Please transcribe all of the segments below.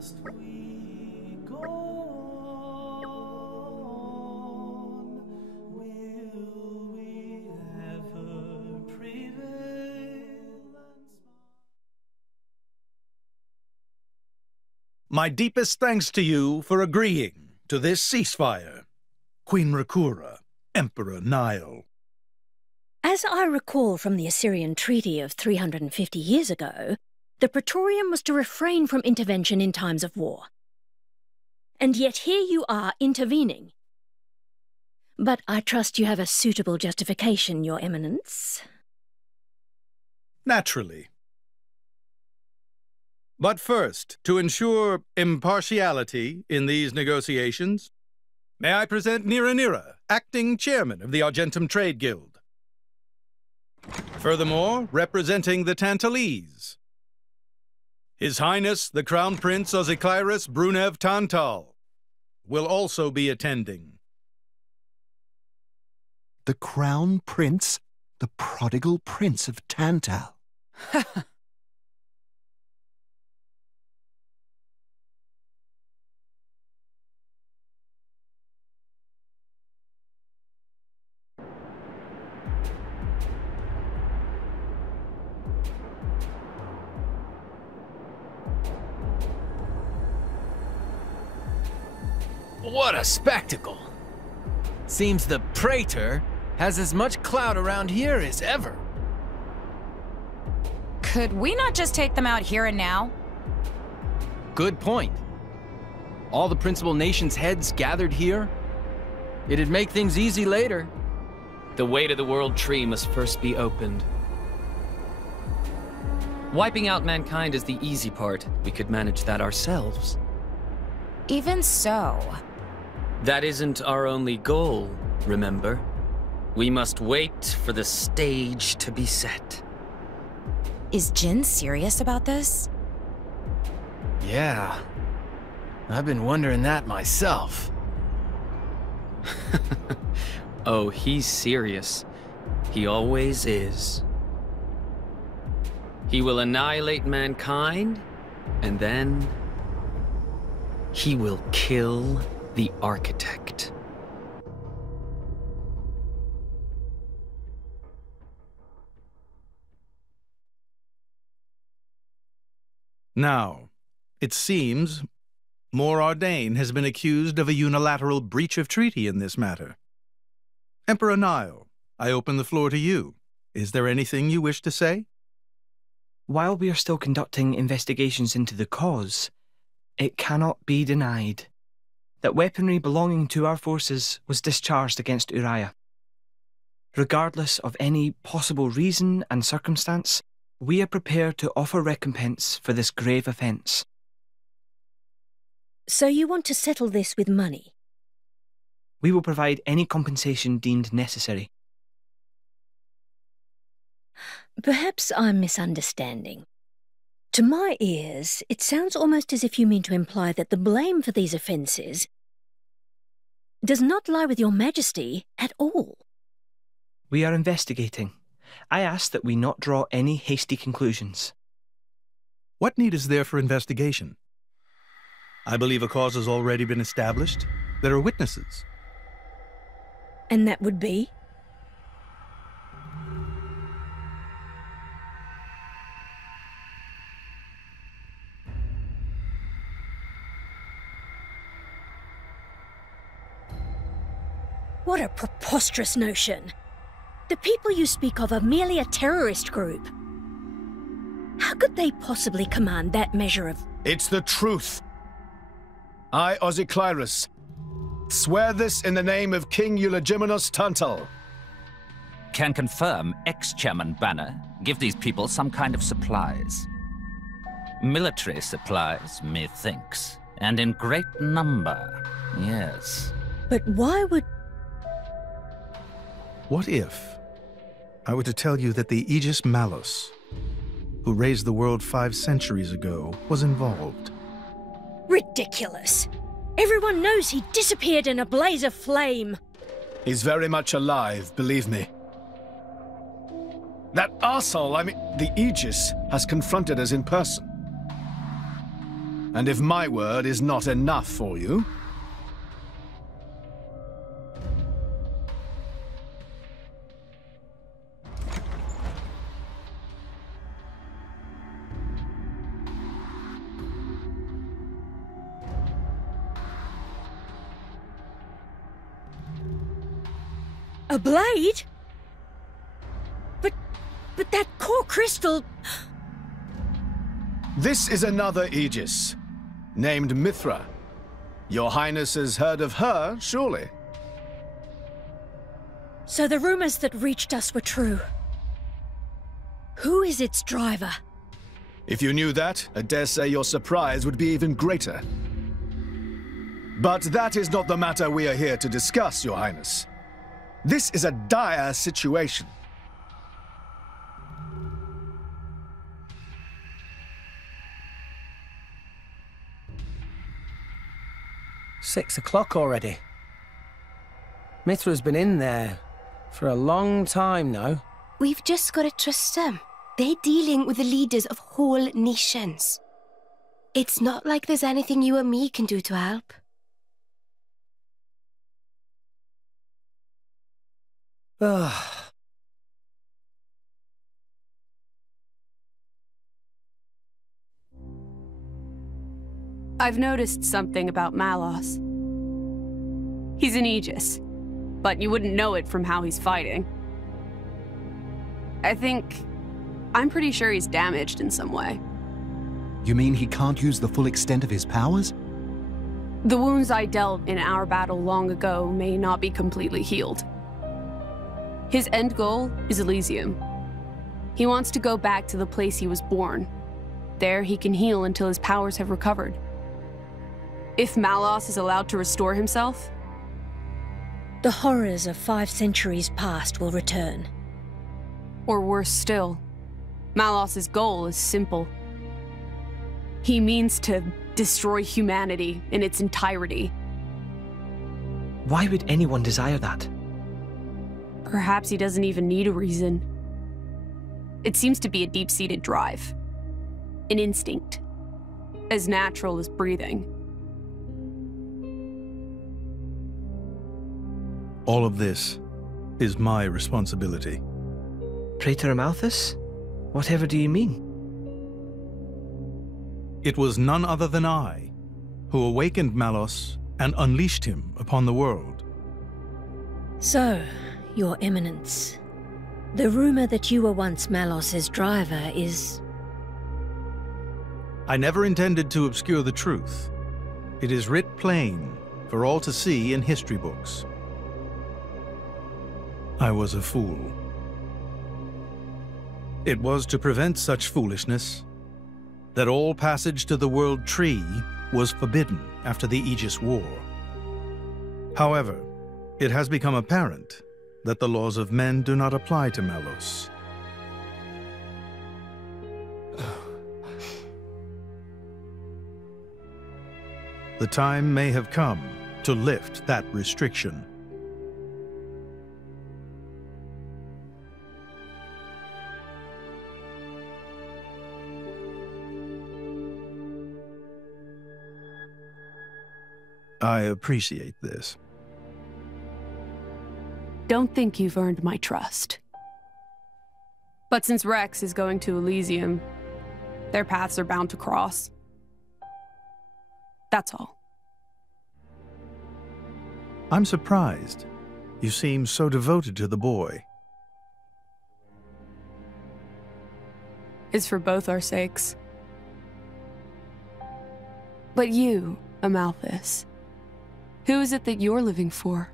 must we go on? Will we ever prevail? My deepest thanks to you for agreeing to this ceasefire, Queen Rakura, Emperor Nile. As I recall from the Assyrian treaty of 350 years ago, the Praetorium was to refrain from intervention in times of war. And yet here you are intervening. But I trust you have a suitable justification, Your Eminence. Naturally. But first, to ensure impartiality in these negotiations, may I present Nira, acting chairman of the Argentum Trade Guild. Furthermore, representing the Tantalese, His Highness the Crown Prince Ozikairis Brunev Tantal will also be attending. The Crown Prince? The prodigal Prince of Tantal? What a spectacle! Seems the Praetor has as much clout around here as ever. Could we not just take them out here and now? Good point. All the principal nations' heads gathered here? It'd make things easy later. The way to the World Tree must first be opened. Wiping out mankind is the easy part. We could manage that ourselves. Even so... That isn't our only goal, remember? We must wait for the stage to be set. Is Jin serious about this? Yeah. I've been wondering that myself. Oh, he's serious. He always is. He will annihilate mankind, and then... he will kill the Architect. Now, it seems Mor Ardain has been accused of a unilateral breach of treaty in this matter. Emperor Nile, I open the floor to you. Is there anything you wish to say? While we are still conducting investigations into the cause, it cannot be denied that weaponry belonging to our forces was discharged against Uriah. Regardless of any possible reason and circumstance, we are prepared to offer recompense for this grave offence. So you want to settle this with money? We will provide any compensation deemed necessary. Perhaps I'm misunderstanding. To my ears, it sounds almost as if you mean to imply that the blame for these offences does not lie with your Majesty at all. We are investigating. I ask that we not draw any hasty conclusions. What need is there for investigation? I believe a cause has already been established. There are witnesses. And that would be? What a preposterous notion! The people you speak of are merely a terrorist group. How could they possibly command that measure of... It's the truth. I, Ozikairis, swear this in the name of King Eulogimenos Tantal. Can confirm ex-Chairman Banner give these people some kind of supplies. Military supplies, methinks, and in great number, yes. But why would... What if I were to tell you that the Aegis Malus, who raised the world 5 centuries ago, was involved? Ridiculous! Everyone knows he disappeared in a blaze of flame! He's very much alive, believe me. That arsehole, the Aegis, has confronted us in person. And if my word is not enough for you... A blade? But that core crystal... This is another Aegis, named Mithra. Your Highness has heard of her, surely? So the rumors that reached us were true. Who is its driver? If you knew that, I dare say your surprise would be even greater. But that is not the matter we are here to discuss, Your Highness. This is a dire situation. "6 o'clock already. Mithra's been in there for a long time now. We've just got to trust them. They're dealing with the leaders of whole nations. It's not like there's anything you or me can do to help. Ugh. I've noticed something about Malos. He's an Aegis, but you wouldn't know it from how he's fighting. I'm pretty sure he's damaged in some way. You mean he can't use the full extent of his powers? The wounds I dealt in our battle long ago may not be completely healed. His end goal is Elysium. He wants to go back to the place he was born. There he can heal until his powers have recovered. If Malos is allowed to restore himself... The horrors of 5 centuries past will return. Or worse still, Malos's goal is simple. He means to destroy humanity in its entirety. Why would anyone desire that? Perhaps he doesn't even need a reason. It seems to be a deep-seated drive. An instinct. As natural as breathing. All of this is my responsibility. Praetor Amalthus? Whatever do you mean? It was none other than I who awakened Malos and unleashed him upon the world. So, Your Eminence, the rumor that you were once Malos's driver is... I never intended to obscure the truth. It is writ plain for all to see in history books. I was a fool. It was to prevent such foolishness that all passage to the World Tree was forbidden after the Aegis War. However, it has become apparent that the laws of men do not apply to Malos. The time may have come to lift that restriction. I appreciate this. Don't think you've earned my trust. But since Rex is going to Elysium, their paths are bound to cross. That's all. I'm surprised. You seem so devoted to the boy. It's for both our sakes. But you, Amalthus, who is it that you're living for?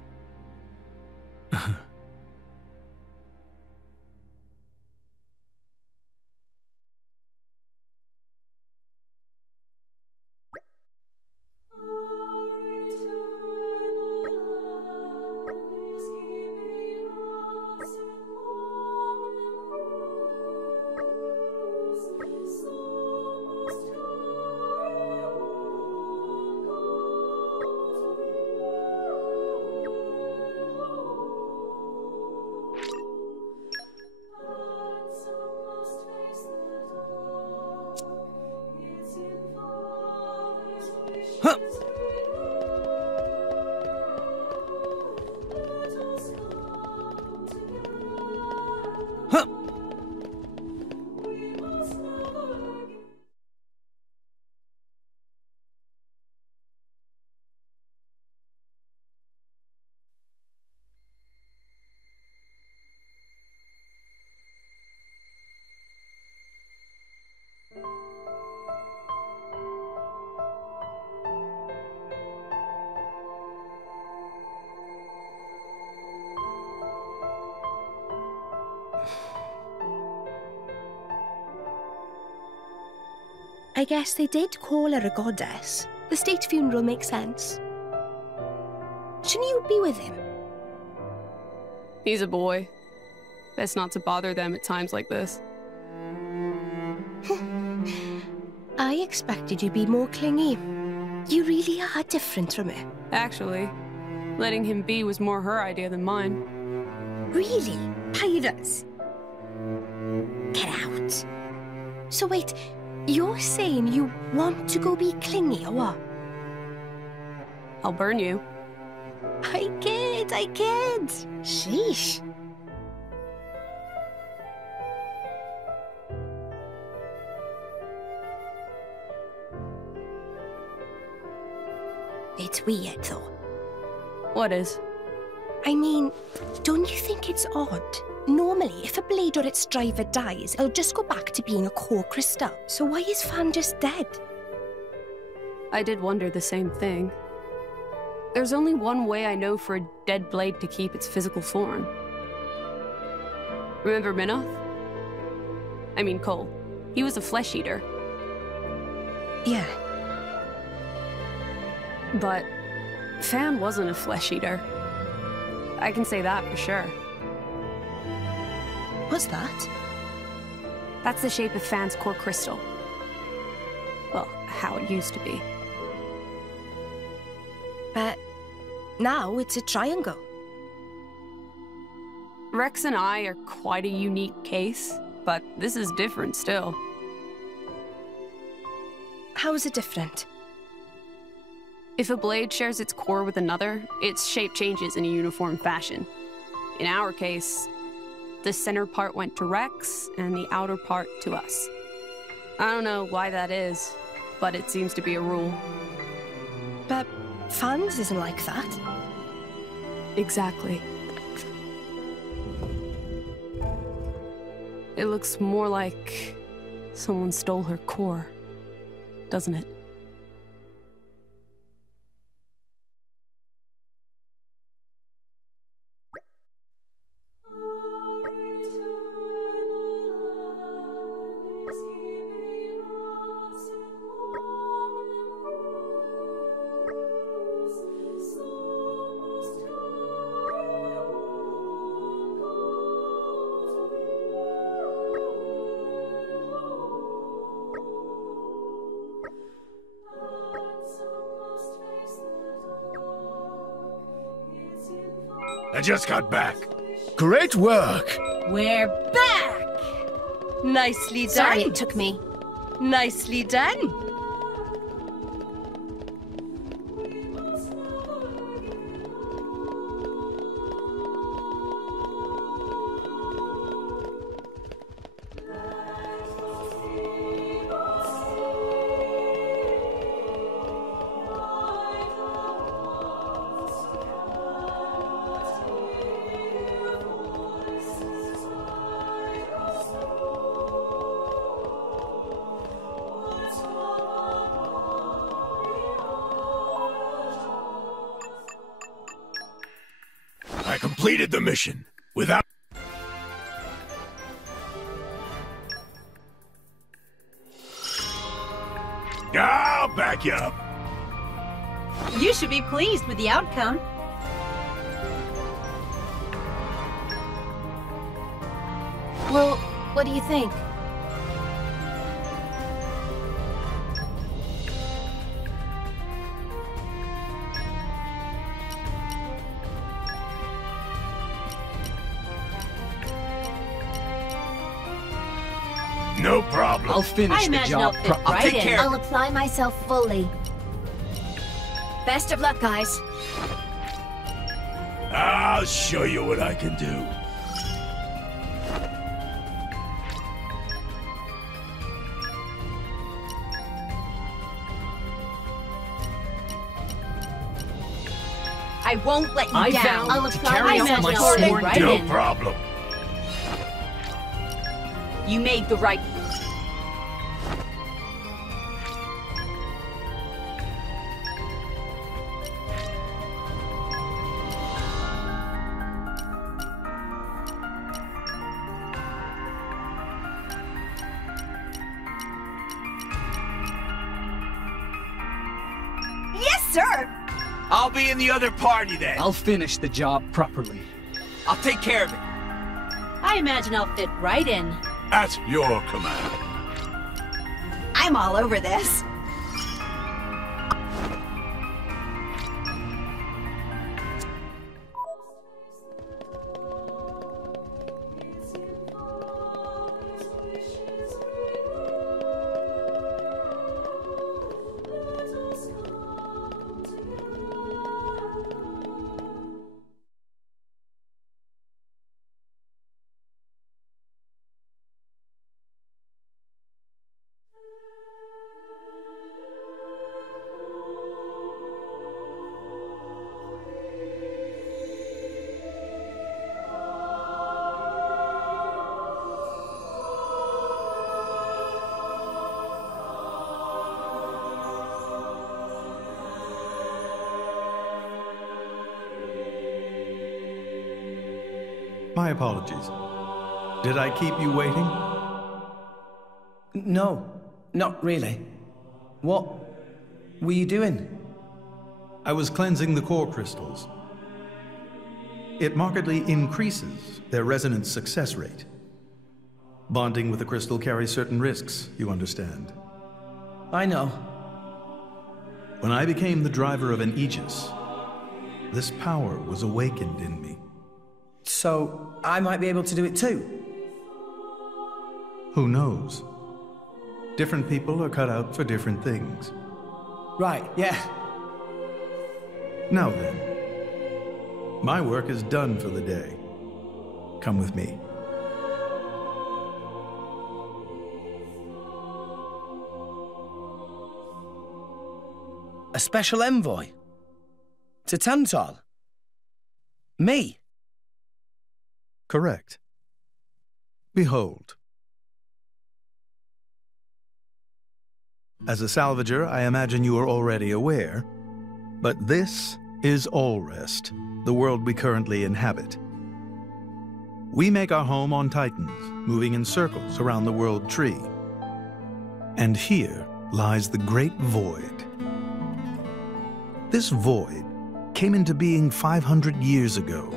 Huh. Huh. I guess they did call her a goddess. The state funeral makes sense. Shouldn't you be with him? He's a boy. Best not to bother them at times like this. I expected you to be more clingy. You really are different from her. Actually, letting him be was more her idea than mine. Really? Pirates? Get out. So wait, you're saying you want to go be clingy or what? I'll burn you. I kid. Sheesh. It's weird, though. What is? I mean, don't you think it's odd? Normally, if a blade or its driver dies, it'll just go back to being a core crystal. So why is Fan just dead? I did wonder the same thing. There's only one way I know for a dead blade to keep its physical form. Remember Minoth? I mean Cole. He was a flesh eater. Yeah. But Fan wasn't a flesh eater. I can say that for sure. What's that? That's the shape of Fan's core crystal. Well, how it used to be. But now it's a triangle. Rex and I are quite a unique case, but this is different still. How is it different? If a blade shares its core with another, its shape changes in a uniform fashion. In our case, the center part went to Rex, and the outer part to us. I don't know why that is, but it seems to be a rule. But Fan's isn't like that. Exactly. It looks more like someone stole her core, doesn't it? I just got back. Great work! We're back! Nicely done. Sorry it took me. Nicely done. I completed the mission without... I'll back you up. You should be pleased with the outcome. Well, what do you think? No problem. I'll finish the job. I'll take care. I'll apply myself fully. Best of luck, guys. I'll show you what I can do. I won't let you I down. vow I'll to apply carry my out my magic sworn right No in. problem. You made the right. Yes, sir. I'll be in the other party then. I'll finish the job properly. I'll take care of it. I imagine I'll fit right in. At your command. I'm all over this. My apologies. Did I keep you waiting? No, not really. What were you doing? I was cleansing the core crystals. It markedly increases their resonance success rate. Bonding with the crystal carries certain risks, you understand. I know. When I became the driver of an Aegis, this power was awakened in me. So, I might be able to do it too? Who knows? Different people are cut out for different things. Right, yeah. Now then, my work is done for the day. Come with me. A special envoy? To Tantal? Me? Correct. Behold. As a salvager, I imagine you are already aware, but this is Allrest, the world we currently inhabit. We make our home on Titans, moving in circles around the world tree. And here lies the Great Void. This void came into being 500 years ago.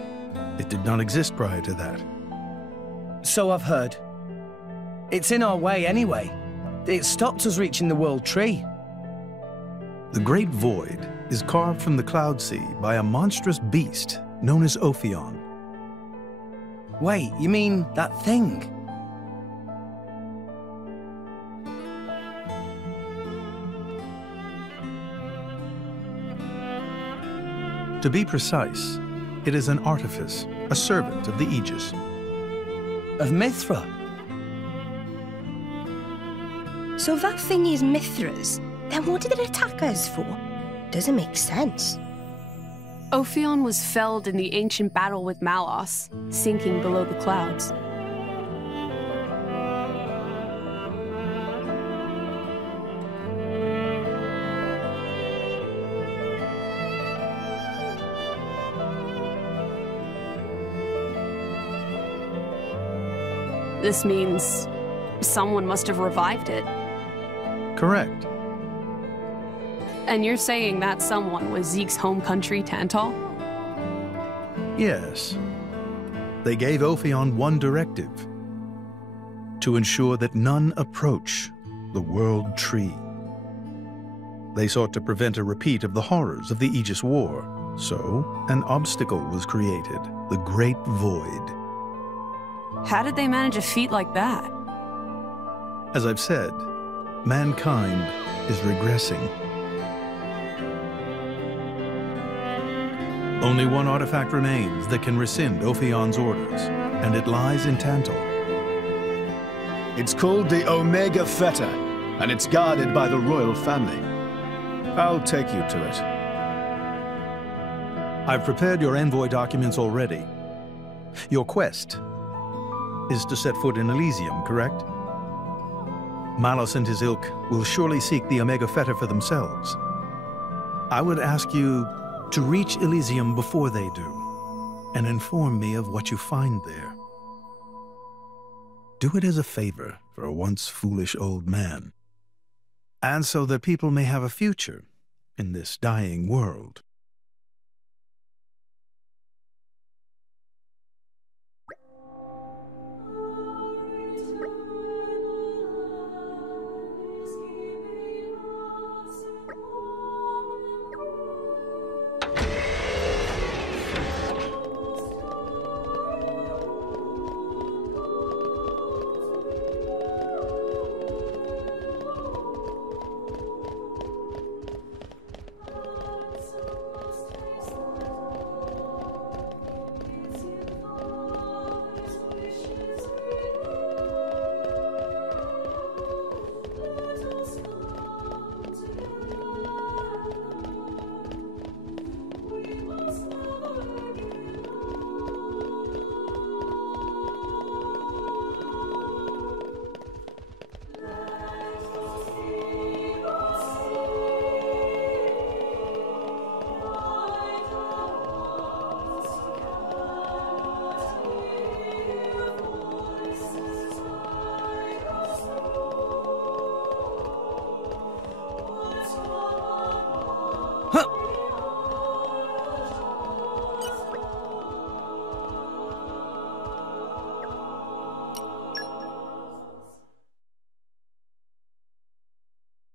It did not exist prior to that. So I've heard. It's in our way anyway. It stopped us reaching the world tree. The Great Void is carved from the Cloud Sea by a monstrous beast known as Ophion. Wait, you mean that thing? To be precise, it is an artifice, a servant of the Aegis. Of Mithra? So that thing is Mithra's. Then what did it attack us for? Doesn't make sense. Ophion was felled in the ancient battle with Malos, sinking below the clouds. This means someone must have revived it. Correct. And you're saying that someone was Zeke's home country, Tantal? Yes. They gave Ophion one directive: to ensure that none approach the World Tree. They sought to prevent a repeat of the horrors of the Aegis War, so an obstacle was created, the Great Void. How did they manage a feat like that? As I've said, mankind is regressing. Only one artifact remains that can rescind Ophion's orders, and it lies in Tantal. It's called the Omega Feta, and it's guarded by the royal family. I'll take you to it. I've prepared your envoy documents already. Your quest is to set foot in Elysium, correct? Malos and his ilk will surely seek the Omega Feta for themselves. I would ask you to reach Elysium before they do, and inform me of what you find there. Do it as a favor for a once foolish old man, and so that people may have a future in this dying world.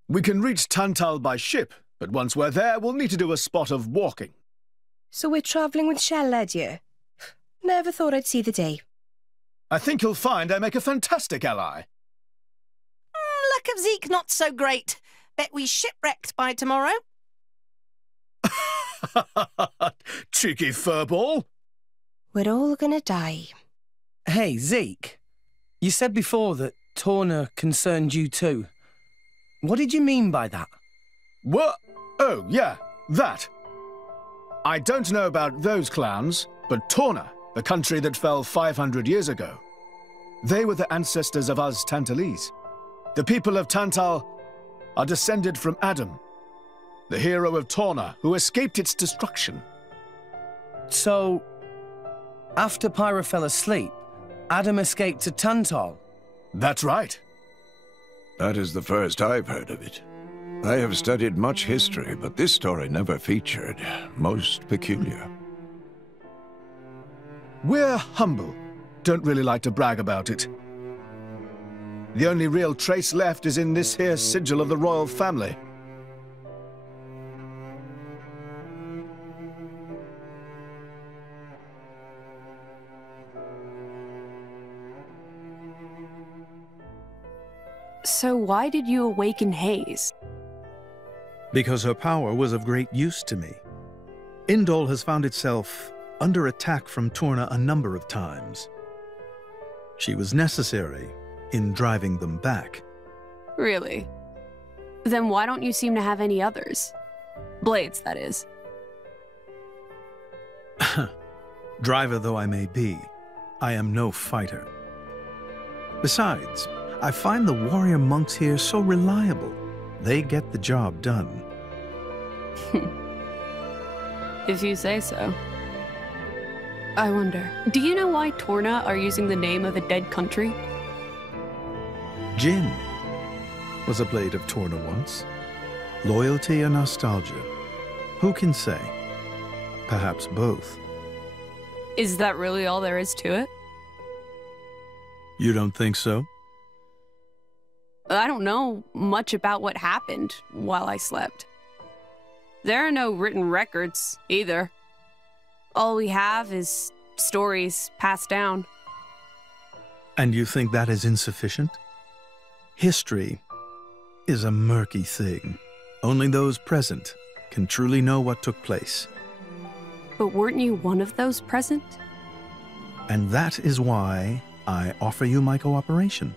We can reach Tantal by ship, but once we're there, we'll need to do a spot of walking. So we're travelling with Shell led you? Never thought I'd see the day. I think you'll find I make a fantastic ally. Luck of Zeke not so great. Bet we shipwrecked by tomorrow. Cheeky furball. We're all gonna die. Hey, Zeke. You said before that Torna concerned you too. What did you mean by that? What? Oh, yeah, that. I don't know about those clans, but Torna, the country that fell 500 years ago, they were the ancestors of us Tantalese. The people of Tantal are descended from Adam, the hero of Torna who escaped its destruction. So, after Pyra fell asleep, Adam escaped to Tantal? That's right. That is the first I've heard of it. I have studied much history, but this story never featured. Most peculiar. We're humble. Don't really like to brag about it. The only real trace left is in this here sigil of the royal family. So why did you awaken Hayes? Because her power was of great use to me. Indol has found itself under attack from Torna a number of times. She was necessary in driving them back. Really? Then why don't you seem to have any others? Blades, that is. Driver though I may be, I am no fighter. Besides, I find the warrior monks here so reliable. They get the job done. If you say so. I wonder, do you know why Torna are using the name of a dead country? Jin was a blade of Torna once. Loyalty or nostalgia? Who can say? Perhaps both. Is that really all there is to it? You don't think so? I don't know much about what happened while I slept. There are no written records, either. All we have is stories passed down. And you think that is insufficient? History is a murky thing. Only those present can truly know what took place. But weren't you one of those present? And that is why I offer you my cooperation.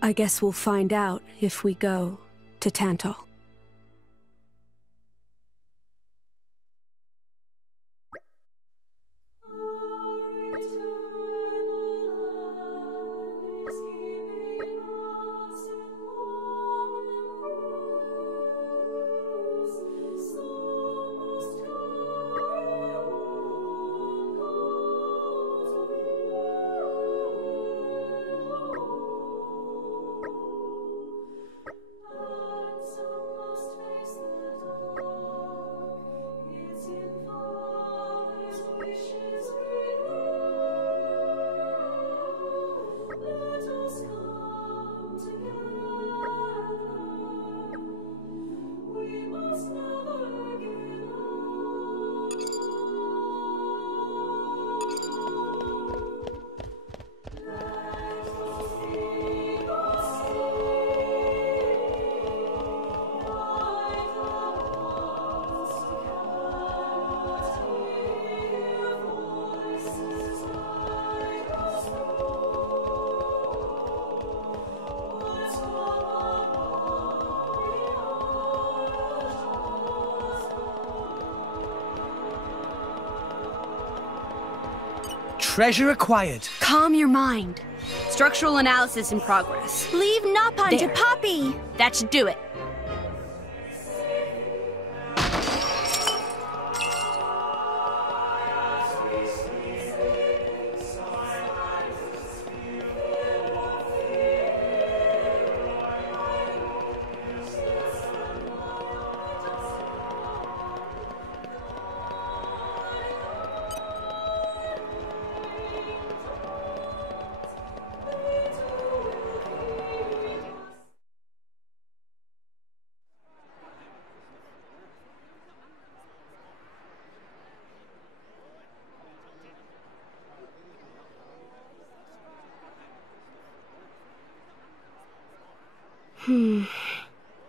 I guess we'll find out if we go to Tantal. Treasure acquired. Calm your mind. Structural analysis in progress. Leave Nappan to There. Poppy. That should do it.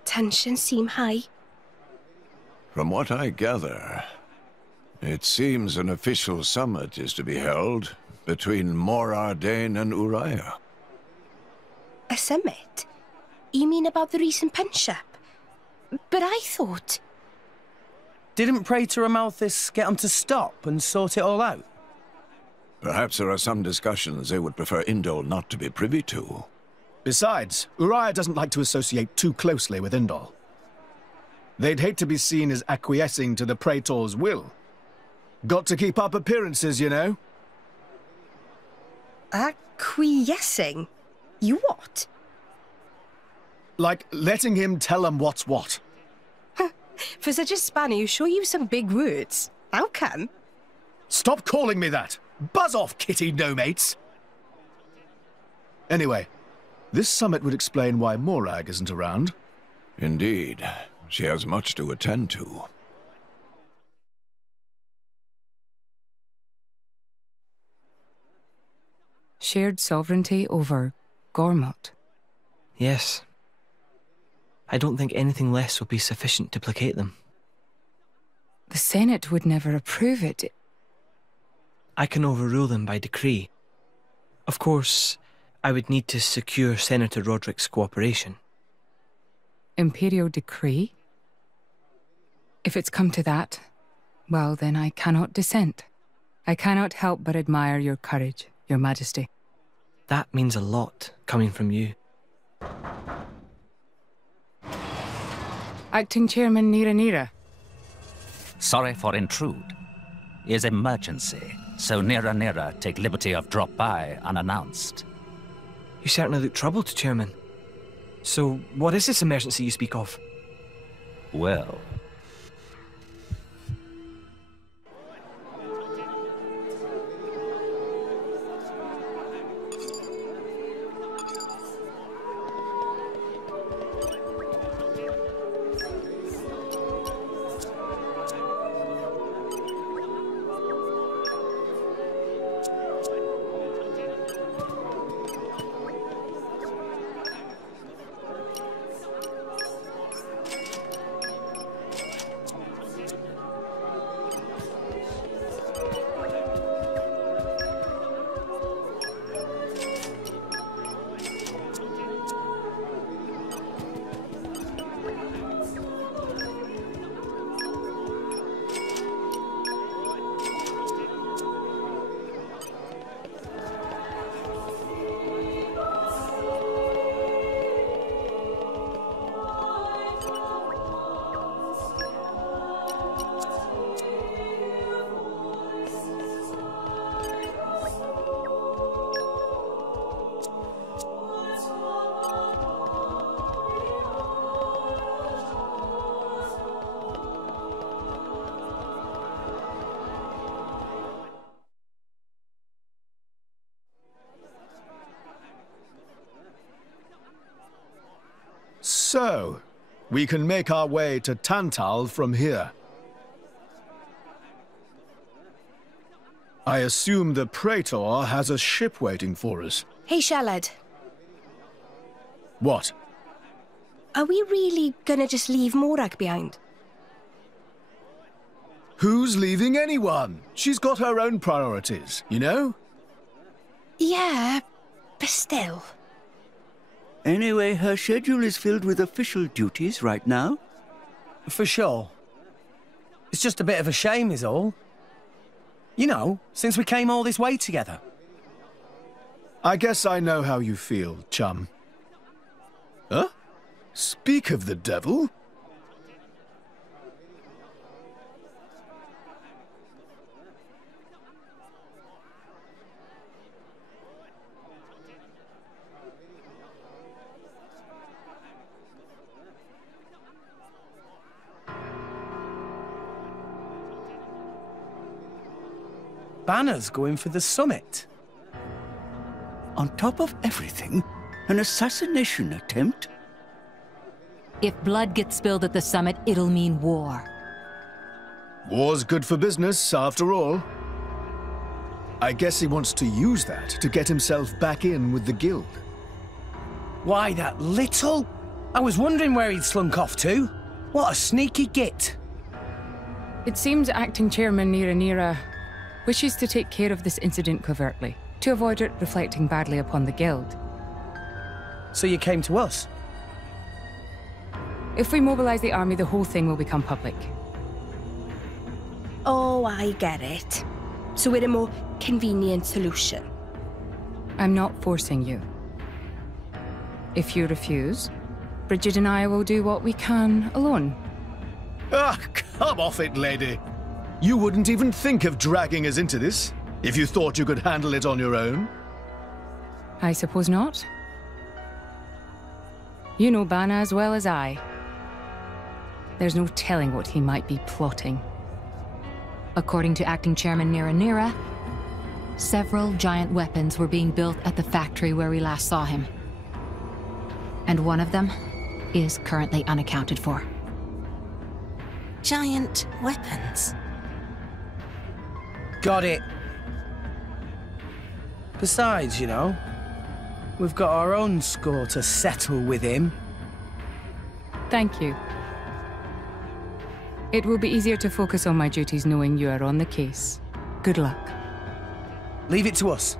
Tensions seem high. From what I gather, it seems an official summit is to be held between Morardain and Uriah. A summit? You mean about the recent penship? But I thought... Didn't Praetor Amalthus get them to stop and sort it all out? Perhaps there are some discussions they would prefer Indol not to be privy to. Besides, Uriah doesn't like to associate too closely with Indol. They'd hate to be seen as acquiescing to the Praetor's will. Got to keep up appearances, you know. Acquiescing? You what? Like letting him tell them what's what. For such a spanner, you sure use some big words. How come? Stop calling me that! Buzz off, kitty no-mates! Anyway, this summit would explain why Morag isn't around. Indeed. She has much to attend to. Shared sovereignty over Gormott. Yes. I don't think anything less will be sufficient to placate them. The Senate would never approve it. I can overrule them by decree. Of course, I would need to secure Senator Roderick's cooperation. Imperial decree? If it's come to that, well, then I cannot dissent. I cannot help but admire your courage, Your Majesty. That means a lot, coming from you. Acting Chairman Nira. Sorry for intrude. Is emergency, so Nira take liberty of drop by unannounced. You certainly look troubled, Chairman. So, what is this emergency you speak of? Well, So, we can make our way to Tantal from here. I assume the Praetor has a ship waiting for us. Hey, Shalad. What? Are we really gonna just leave Morag behind? Who's leaving anyone? She's got her own priorities, you know? Yeah, but still. Anyway, her schedule is filled with official duties right now. For sure. It's just a bit of a shame is all. You know, since we came all this way together. I guess I know how you feel, chum. Huh? Speak of the devil. Banner's going for the summit. On top of everything, an assassination attempt? If blood gets spilled at the summit, it'll mean war. War's good for business, after all. I guess he wants to use that to get himself back in with the guild. Why, that little? I was wondering where he'd slunk off to. What a sneaky git. It seems Acting Chairman Nira wishes to take care of this incident covertly, to avoid it reflecting badly upon the guild. So you came to us? If we mobilize the army, the whole thing will become public. Oh, I get it. So we're a more convenient solution. I'm not forcing you. If you refuse, Bridget and I will do what we can alone. Ah, come off it, lady. You wouldn't even think of dragging us into this, if you thought you could handle it on your own. I suppose not. You know Bana as well as I. There's no telling what he might be plotting. According to Acting Chairman Nira, several giant weapons were being built at the factory where we last saw him. And one of them is currently unaccounted for. Giant weapons? Got it. Besides, you know, we've got our own score to settle with him. Thank you. It will be easier to focus on my duties knowing you are on the case. Good luck. Leave it to us.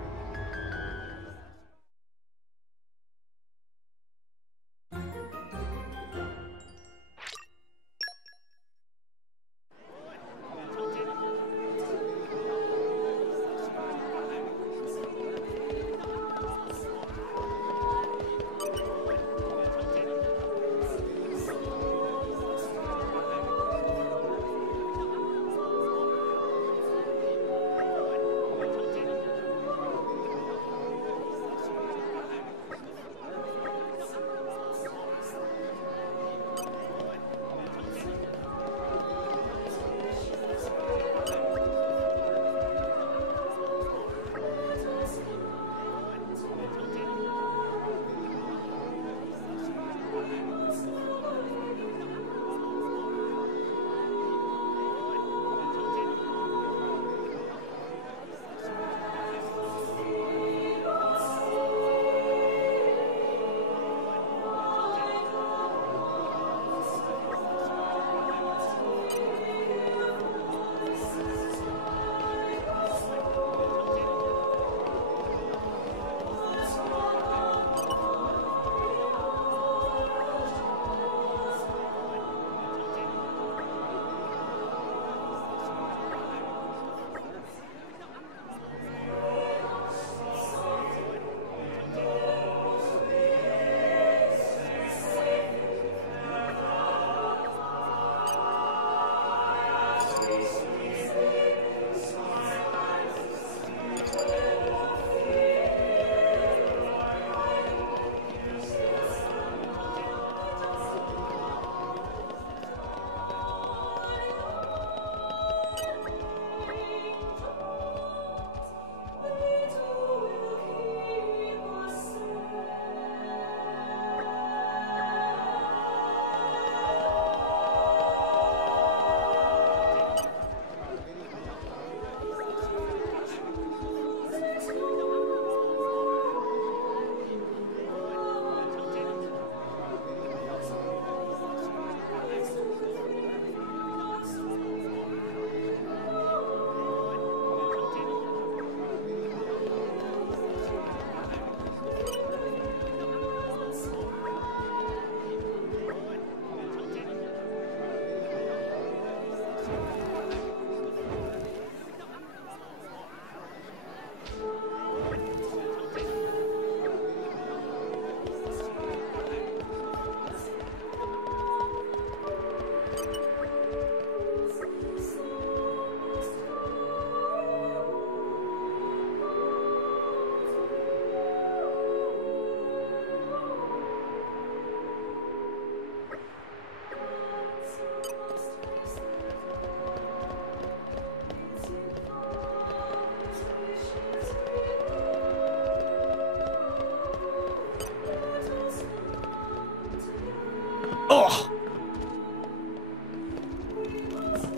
Oh!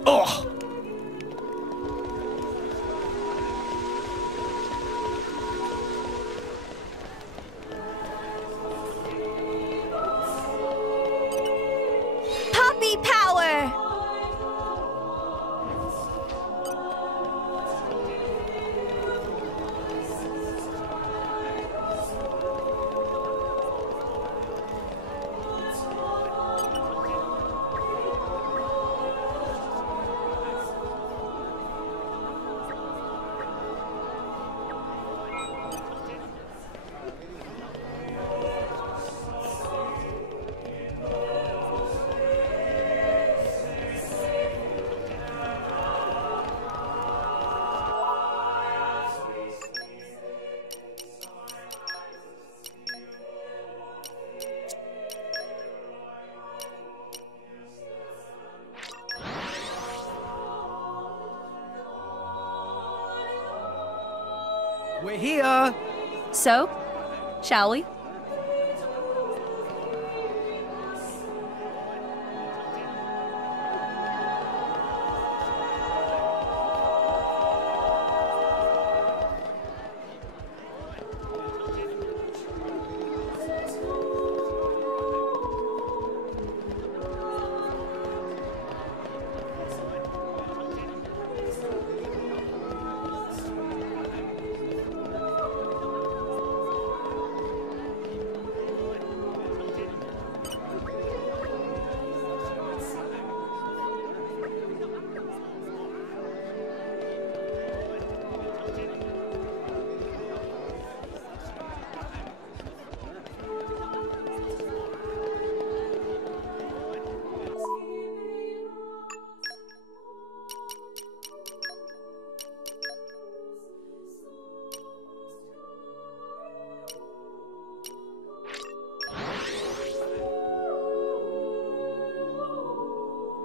Oh! Puppy power! We're here! So, shall we?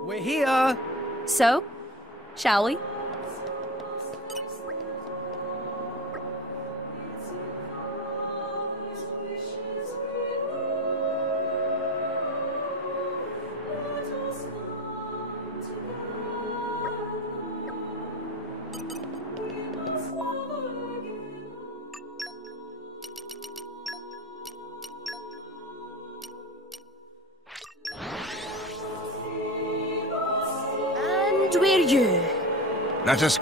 We're here! So, shall we? And we're you. Let us...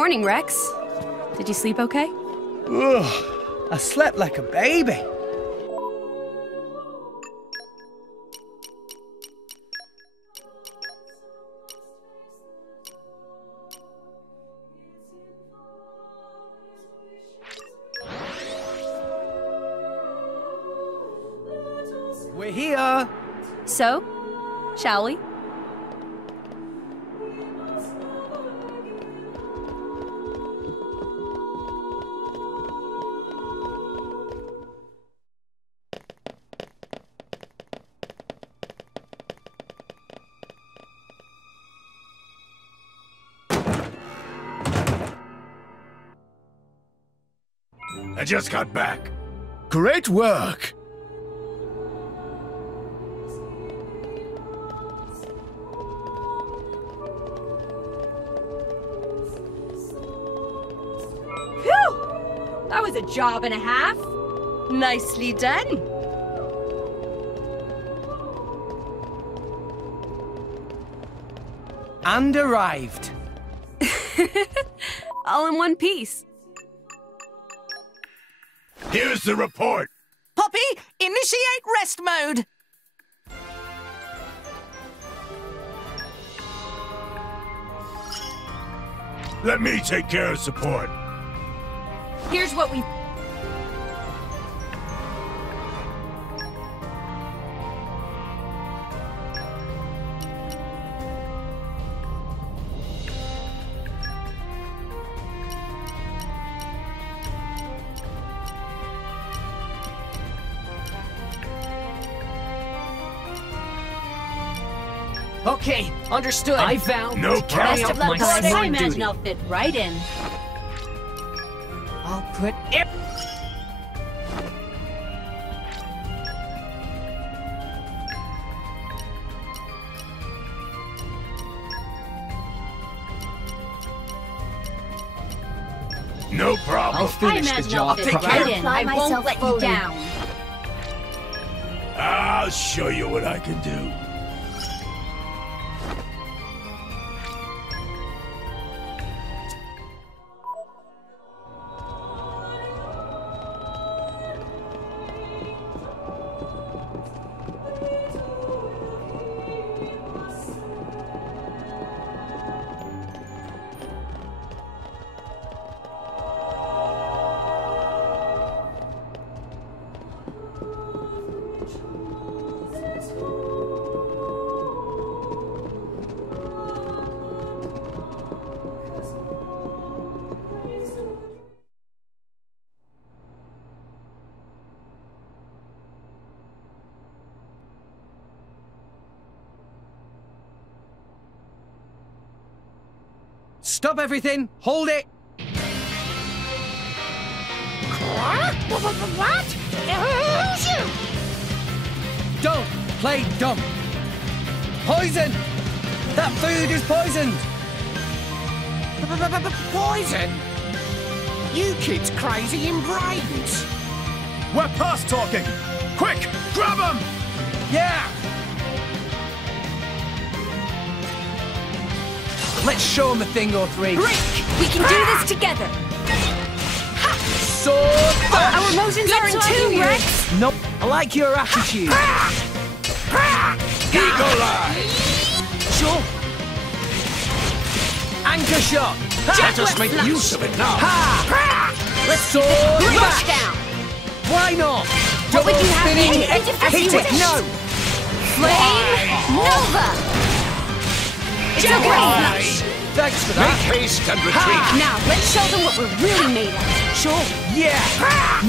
Morning, Rex. Did you sleep okay? Ugh, I slept like a baby. We're here. So, shall we? I just got back. Great work! Phew! That was a job and a half. Nicely done. And arrived. All in one piece. Here's the report. Poppy, initiate rest mode. Let me take care of support. Here's what we... Okay, understood. I vow No to carry out my I sworn imagine duty. I'll fit right in. I'll put it. No problem. I'll finish the imagine I'll job fit properly. right in. I won't let you down. I'll show you what I can do. Stop everything! Hold it! What? Who's you? Don't play dumb! Poison! That food is poisoned! Poison? You kids crazy in brains. We're past talking! Quick, grab him! Yeah! Let's show him a thing or three. Great! We can do this together. Sword bash! Our emotions are in tune, Rex. Nope. I like your attitude. Eagle Eye! Sure. Anchor shot. Let us make use of it now. Ha! Let's sword bash! Down. Why not? What would Double you have spinning. me do? Hit it. No. Flame Nova. It's a great. Thanks for that. Make haste and retreat. Now let's show them what we're really made of. Sure. Yeah.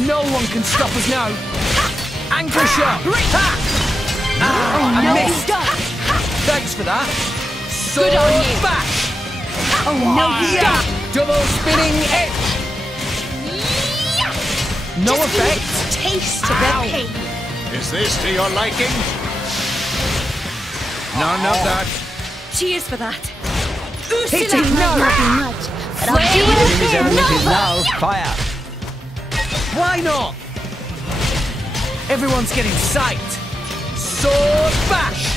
No one can stop us now. Anchor shot. Ha! I no, missed. he's done. Thanks for that. Sword Good on you. bash. Oh no, he's Yeah. done. Double spinning edge. No Just give me effect. a taste of that pain. Is this to your liking? None of that. Cheers for that. Hit Ursula it. might No. not be much, but I'll do Enemies it. everything Nova. now. Fire. Why not? Everyone's getting psyched. Sword bash.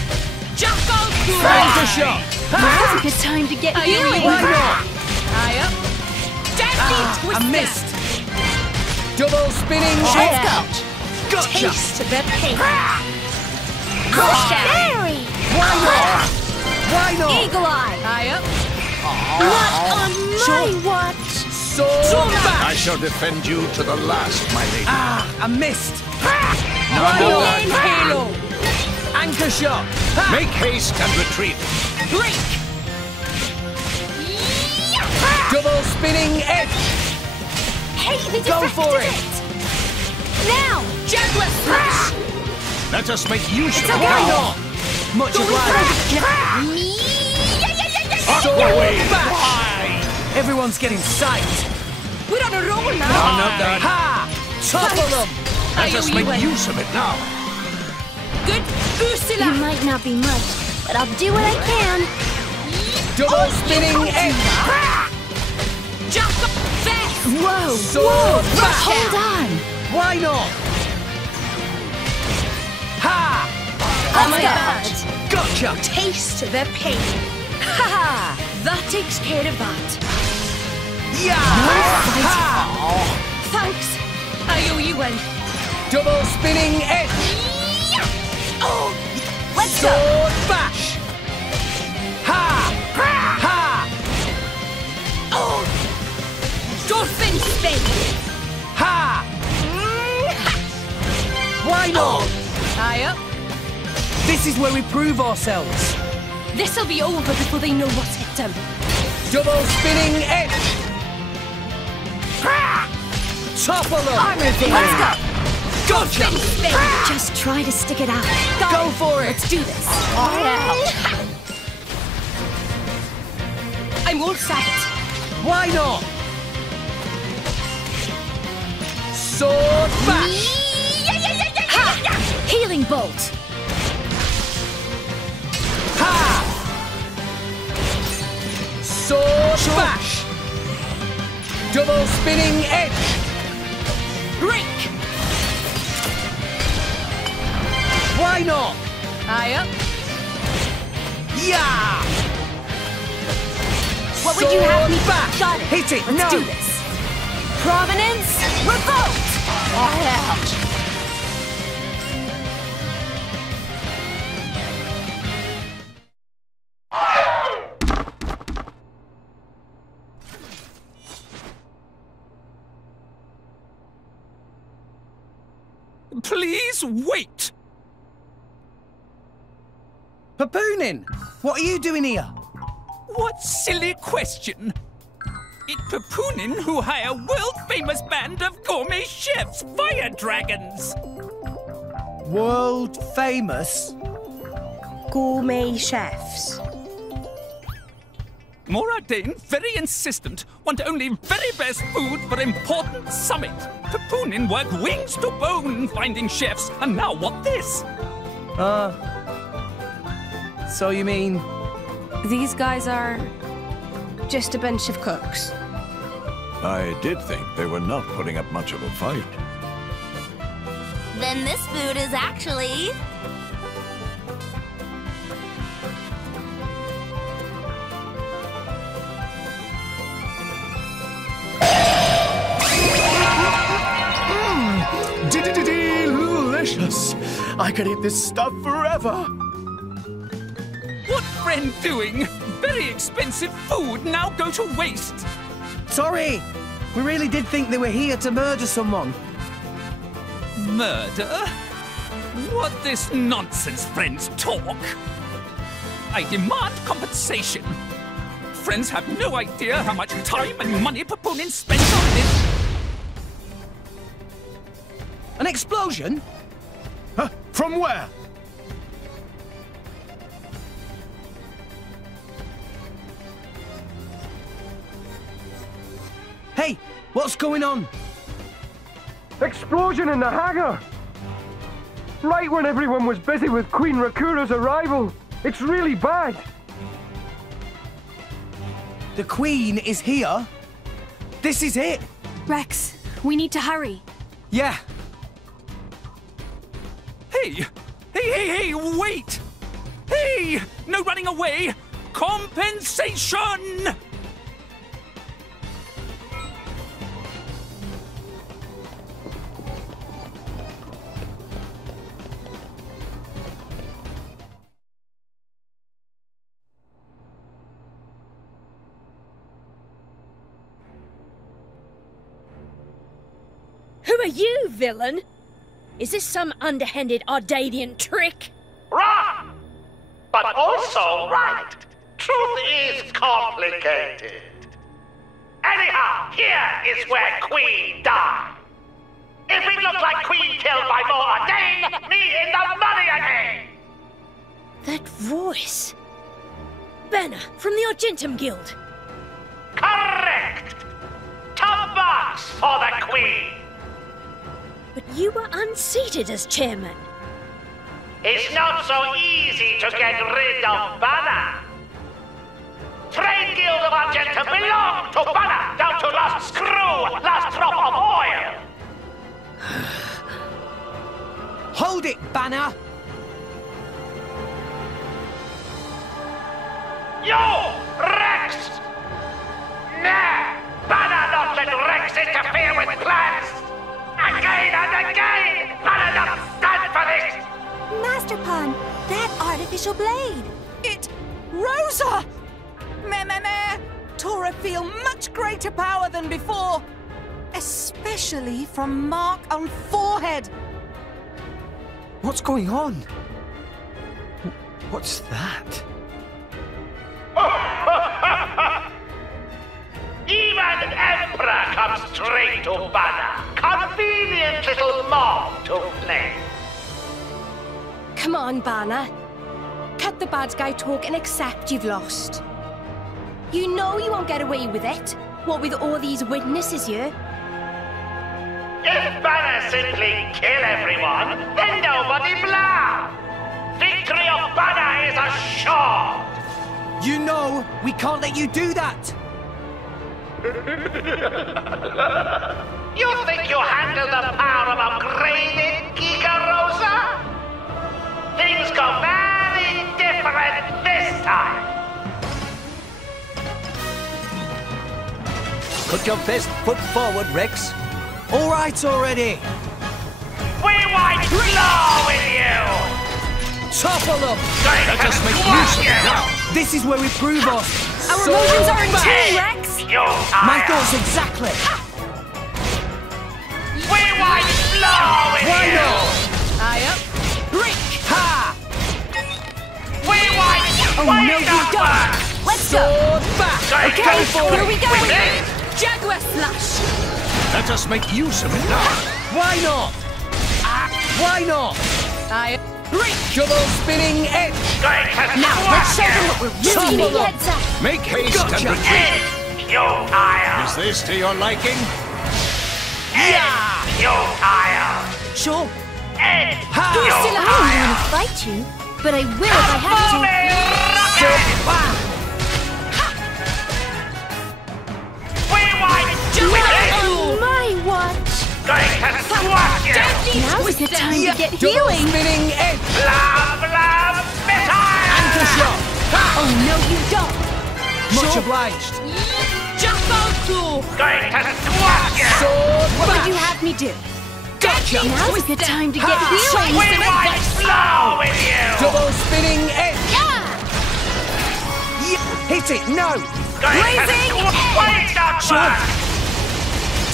Jump out. Anchor shot. Now's a good time to get Why healing. not? High up. I missed. Double spinning edge. Gotcha. Taste the pain. Fairy. Why not? Why not? Eagle Eye. Eye up. Not on my watch. Sword back. I shall defend you to the last, my lady. I missed. Violin Halo. Anchor shot. Make haste and retreat. Break. Double spinning edge. Hey, they Go for it. Now, Juggler Slash. Let us make use of it. Why not? Much obliged. Away. Back. Everyone's getting psyched. We're on a roll now. I'm not done. Ha! Topple them. Let us make use of it now. Good, Ursula. You might not be much, but I'll do what I can. Double spinning edge. Jump fast. Whoa! Sword back. Hold on. Why not? Ha! Oh my God. Gotcha! Taste the pain. Ha ha! That takes care of that. Yeah! Ha! Thanks. I owe you one. Double spinning edge. Oh, let's go. Sword bash. Ha! Ha! Oh, dolphin spin. Ha! Why not? Eye up. This is where we prove ourselves. This'll be over before they know what's hit them. Double spinning edge. Topple them. Armor vein. Let's go. Gotcha. Spin. Just try to stick it out. Go for it. Let's do this. I'm all set. Why not? Sword bash. Ha! Healing bolt. Ha! Sword bash. Double spinning edge. Break. Why not? Eye up. Yeah! What would you have me back? Got it. Hit it. Let's no. do this. Provenance, revolt. Please wait! Papoonin, what are you doing here? What silly question! It's Papoonin who hire world-famous band of gourmet chefs, fire dragons! World famous? Gourmet chefs. Moradane, very insistent, want only very best food for important summit. Papoonin work wings to bone finding chefs, and now what this? So you mean... These guys are just a bunch of cooks. I did think they were not putting up much of a fight. Then this food is actually... Delicious! I could eat this stuff forever! What friend doing? Very expensive food now go to waste! Sorry! We really did think they were here to murder someone. Murder? What this nonsense friends talk? I demand compensation. Friends have no idea how much time and money Papoonin spends on this. An explosion? Huh? From where? Hey, what's going on? Explosion in the hangar! Right when everyone was busy with Queen Rakura's arrival. It's really bad. The Queen is here? This is it? Rex, we need to hurry. Yeah. Hey! Hey, wait! Hey! No running away! Compensation! are you, villain? Is this some underhanded Ardanian trick? Wrong! But also right. Truth is complicated. Anyhow, here is where Queen died. If it looked like Queen killed by More Ardane, me in the money again! That voice. Banner from the Argentum Guild. Correct! Top marks for the Queen! But you were unseated as chairman. It's not so easy to get rid of Banner. Trade Guild of Argentum belong to Banner, down to last screw, last drop of oil! Hold it, Banner! You, Rex! Nah! Banner not let Rex interfere with plans! Again and again! Banner not stand for this! Master Pawn, that artificial blade! It... Rosa! Meh. Tora feel much greater power than before. Especially from mark on forehead. What's going on? What's that? Even Emperor comes straight to Banner. Convenient little mob to play. Come on, Banner. Cut the bad guy talk and accept you've lost. You know you won't get away with it. What with all these witnesses here? If Banner simply kill everyone, then nobody blah! Victory of Banner is assured! You know, we can't let you do that! You think you handle the power of upgraded Giga Rosa? Things go very different this time! Put your best foot forward, Rex. All right already! We want blow with you! Topple them! Let us make use of it now! This is where we prove us! Our emotions are in tune, Rex! My thoughts exactly! We want blow with Why you! not? Aye up. Break! Ha! We want Oh no, you don't! Let's go! Sword back! Okay, here we go! With it? Jaguar slash! Let us make use of it now! Why not? Why not? Aye. Break! Double spinning edge! Now, let's show them what we're really Topple them. heads up! Make haste Gotcha. and retreat! Futile! Is this to your liking? Yeah! Futile! Sure. I still don't want to fight you, but I will if I have to. On my watch! Now's a good time to get Double healing! spinning edge! Anchor shot! Oh no, you don't! Much obliged! Jump out, cool! Sword What back! would you have me do? Gotcha! Now's a good time to get healing! Double spinning edge! Yeah! Hit it! No! Blazing edge! Sure!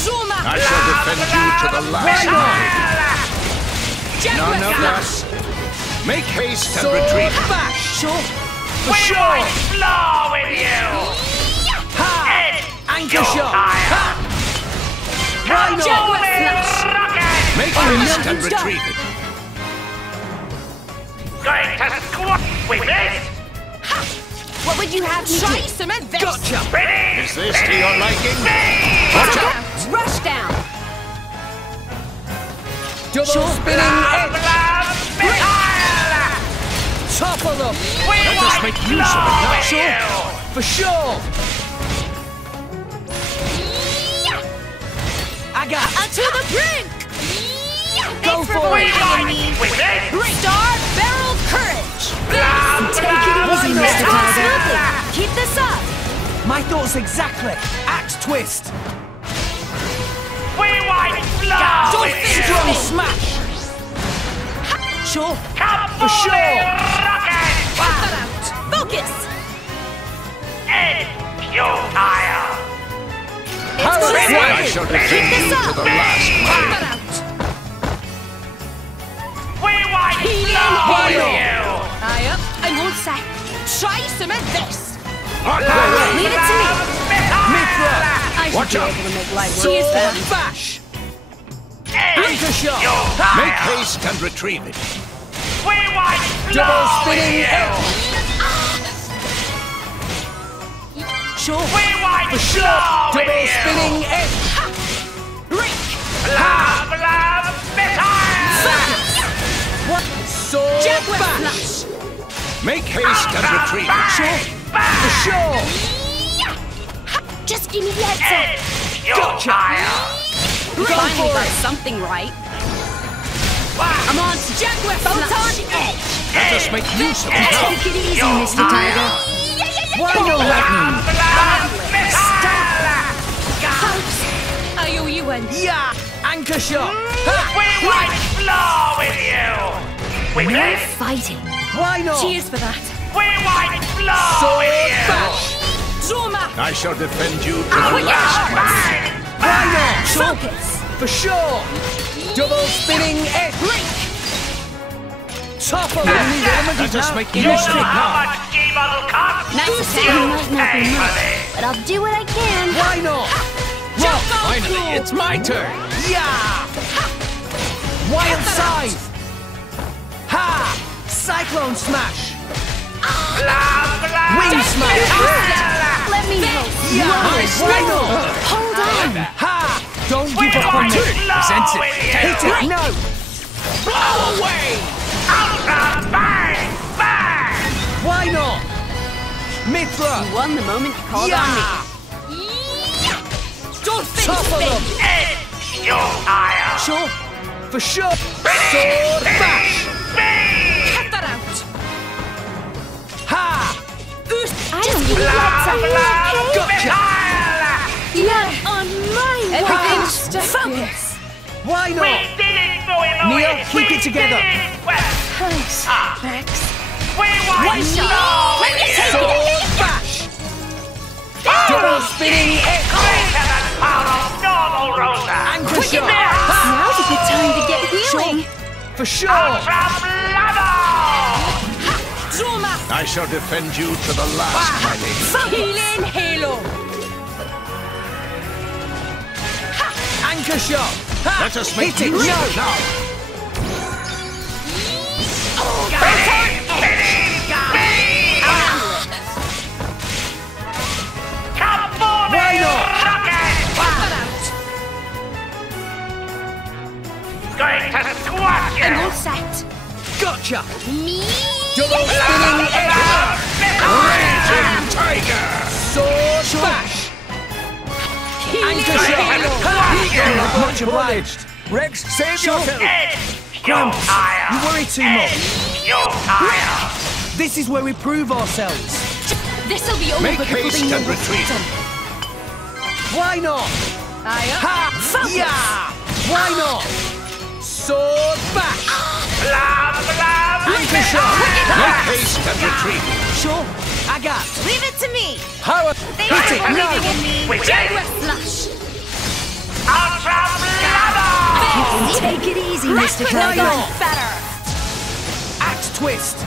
Zoom out! I shall defend you to the last man! None of us! Make haste and Sword retreat! back! Sure! For sure! Blow with you! Ha! Anchor shot! Ha! Why not? Jaguar slash! Make Oh, haste no, and you don't. retreat! Going to squat with this! What would you have me Try do? some of this! Gotcha! Is this to your liking? Watch out! Rush down! Double spinning edge! Topple them! Let us make use of it now! Sure! For sure! I got To the brink! Go for it! Star Barrel Courage! Take it easy, Mr. Tiger! Keep this up! My thoughts exactly! Axe twist! We want blow with you! Strong smash! Sure! For Kaboom! sure! Rocket! Cut that out! Focus! Futile! It's Hurry! gonna I shall defend you to the last man! Cut that out! Why not? Aye up. I'm all set. Try some of this. Leave it to me. Mithra! I should Watch be out! able to make life Sword work. bash! Anchor shot! Make haste and retrieve it. Double spinning edge! Sure. For sure! Double spinning edge! What? Sword bash! Make haste and retrieve it. For sure! Just give me the heads up. Gotcha! Finally got something right. I'm on to Jaguar Photon Edge. Let us make use of it. Take it easy, Mr. Tiger. Why no lightning? I owe you one. Yeah! Anchor shot! No fighting. Why not? Cheers for that. Sword bash! Zoma. I shall defend you to the last, my lady. Why not? Focus. For sure! Double spinning edge! Topple! Let us make use of it now. Nice It attack. might not be much, but I'll do what I can. Why not? Finally, it's my turn. Yeah! Wild scythe! Ha! Cyclone smash! Wing smash! Let me help. Yeah! Why not? Hold on. Ha! Don't give up on me! Presents it. Hit it! No! Blow away! Why not? Mithra! You won the moment you called on me. Don't Topple them! Sure. For sure! Sword bash! Cut that out. Ha! I don't need lots of okay? Gotcha! Not on my Everything's watch. focus. Why not? Neil, keep it together! Thanks, Rex. One shot. Let me take Sword it. bash! Double spinning edge! Anchor shot! Now's a good time to get healing. For sure! Zoma. I shall defend you to the last, my lady. Healing Halo. Anchor shot! Ha! Let us make Hit it! use No! of it now. Why not? I'm all set. Gotcha! Me. Double spinning edge! Raging tiger! Sword bash! Anchor shot! Ha! Much obliged! Rex, save yourself! Grumps, you worry too much. This is where we prove ourselves. This'll be over Make before they haste know and what's retreat. done. Why not? Ha! Focus. Yeah! Why not? Sword bash! Anchor shot! Make haste and retreat. Sure, I got. Leave it to me. Power! They Hit it! are No! believing in me. Jaguar Flash. Take it easy, Mr. Why Tiger. not? Better. Axe twist!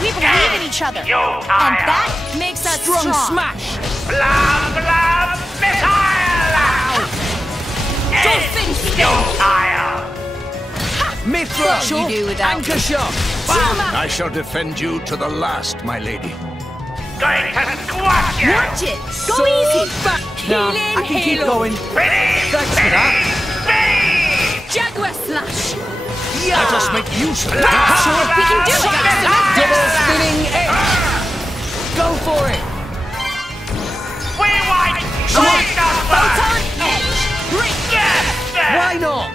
We believe in each other, and that makes us Strong strong. smash! Dolphin Mithra! What you do without Anchor me? shot! I shall defend you to the last, my lady. Watch it. Go Sword easy. back! Nah, Healing I can keep Halo. going. Thanks for that. Jaguar Slash. Yeah! Let us make use of it. We can do it. Double spinning edge! Go for it! Photon Edge. Why not?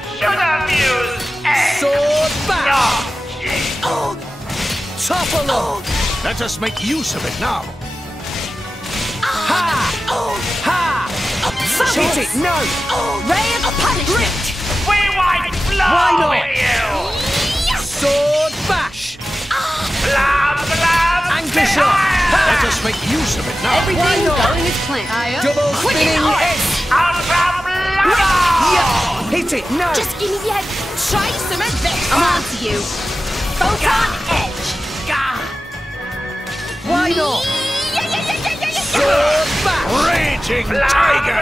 Sword back! Topple them! Let us make use of it now. Ha! Ha! Hit it! No! Ray of Punishment. Why not? Sword bash! Anchor shot! Let us make use of it now. Why Everything not? going as planned. Double spinning edge! Yeah! Hit it! No! Just give me the head. Try some of this. I'm on to you. Photon Edge! Why not? Sword bash! Raging tiger!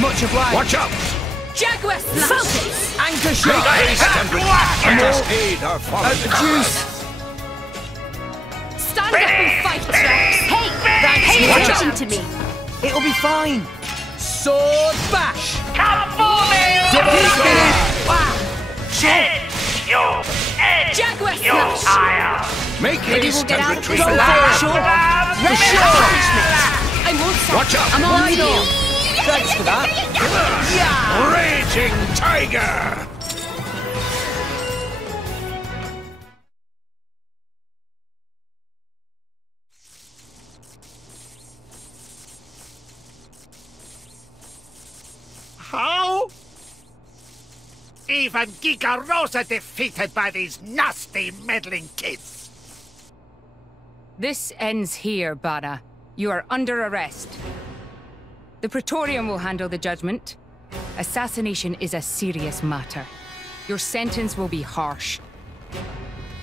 Much obliged. Watch out! Jaguar slash! Focus! Anchor Make shot. haste and let us aid our fallen Juice. Stand up and fight, Jax! Hey! Pay attention to me! It'll be fine. Sword bash. Come for me! Edge! You! Edge! Jaguar You slash! fire! Make haste and retreat. Go for it, Sean. For sure. I won't stop. Watch out! I'm on you! Thanks for that. Raging tiger! How? Even Giga Rosa defeated by these nasty meddling kids. This ends here, Bana. You are under arrest. The Praetorium will handle the judgment. Assassination is a serious matter. Your sentence will be harsh.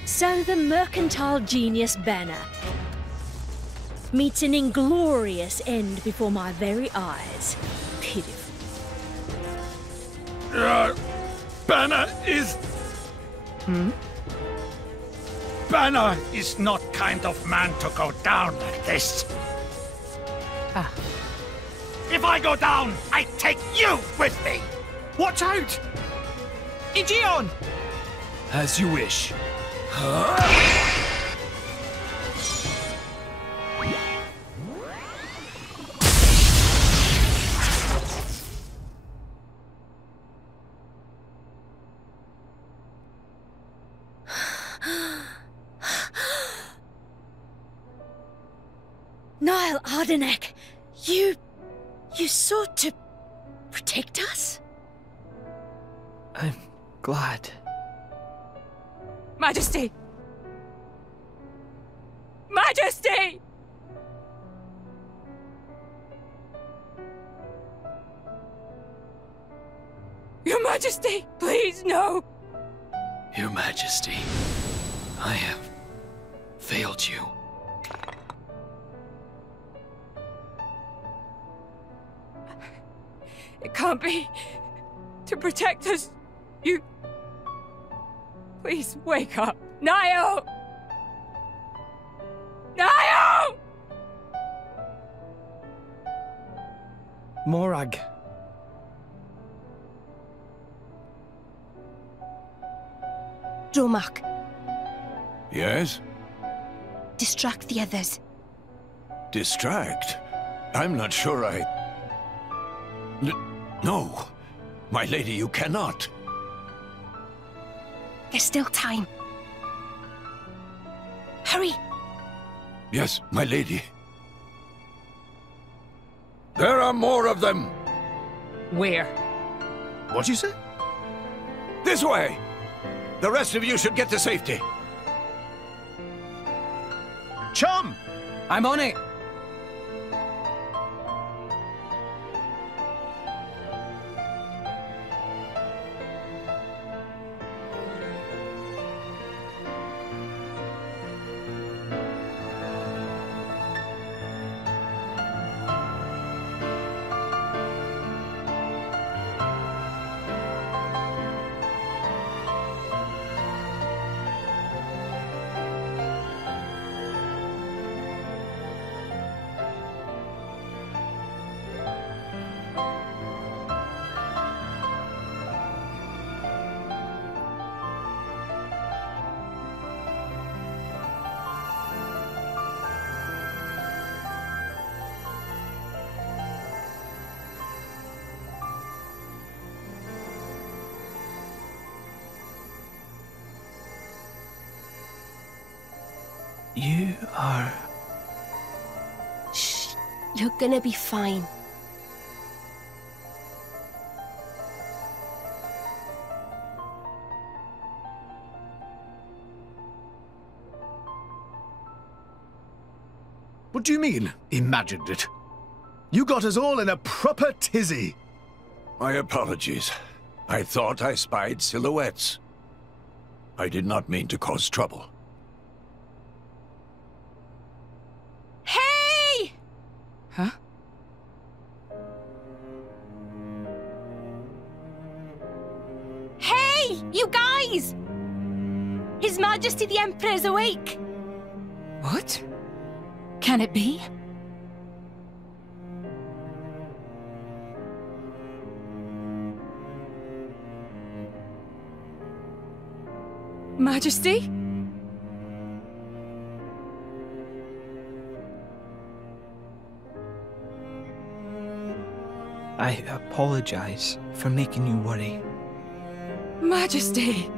So the mercantile genius Banner meets an inglorious end before my very eyes. Pitiful. Banner is... Banner is not kind of man to go down like this. Ah. If I go down, I take you with me. Watch out! Aegeon! As you wish. Niall Ardenack, you sought to protect us? I'm glad. Majesty! Majesty! Your Majesty, please, no! Your Majesty, I have failed you. It can't be. To protect us, you... Please, wake up. Niall! Niall! Morag. Dromark, Yes? distract the others. Distract? I'm not sure I... No. My lady, you cannot. There's still time. Hurry! Yes, my lady. There are more of them! Where? What'd you say? This way! The rest of you should get to safety. Chum! I'm on it. You are... Shh. You're gonna be fine. What do you mean, imagined it? You got us all in a proper tizzy. My apologies. I thought I spied silhouettes. I did not mean to cause trouble. Hey! Huh? Hey, you guys! His Majesty the Emperor is awake! What? Can it be? Majesty? I apologize for making you worry. Majesty!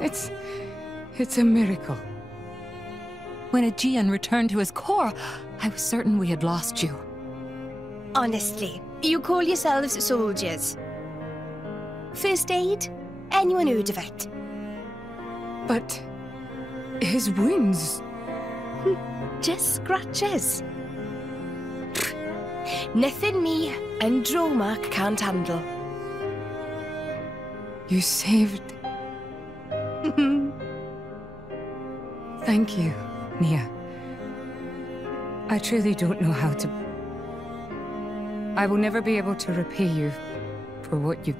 It's a miracle. When Aegean returned to his core, I was certain we had lost you. Honestly, you call yourselves soldiers. First aid? Anyone heard of it? But his wounds... Just scratches. Nothing me and Dromark can't handle. You saved... Thank you, Nia. I truly don't know how to... I will never be able to repay you for what you...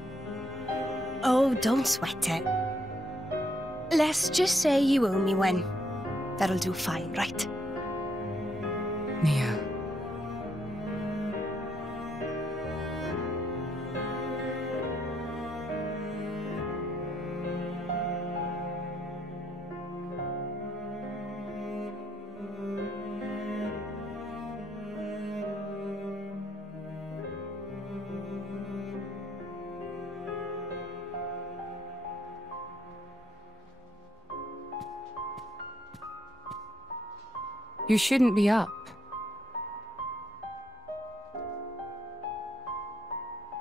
Oh, don't sweat it. Let's just say you owe me one. That'll do fine, right? Nia. You shouldn't be up.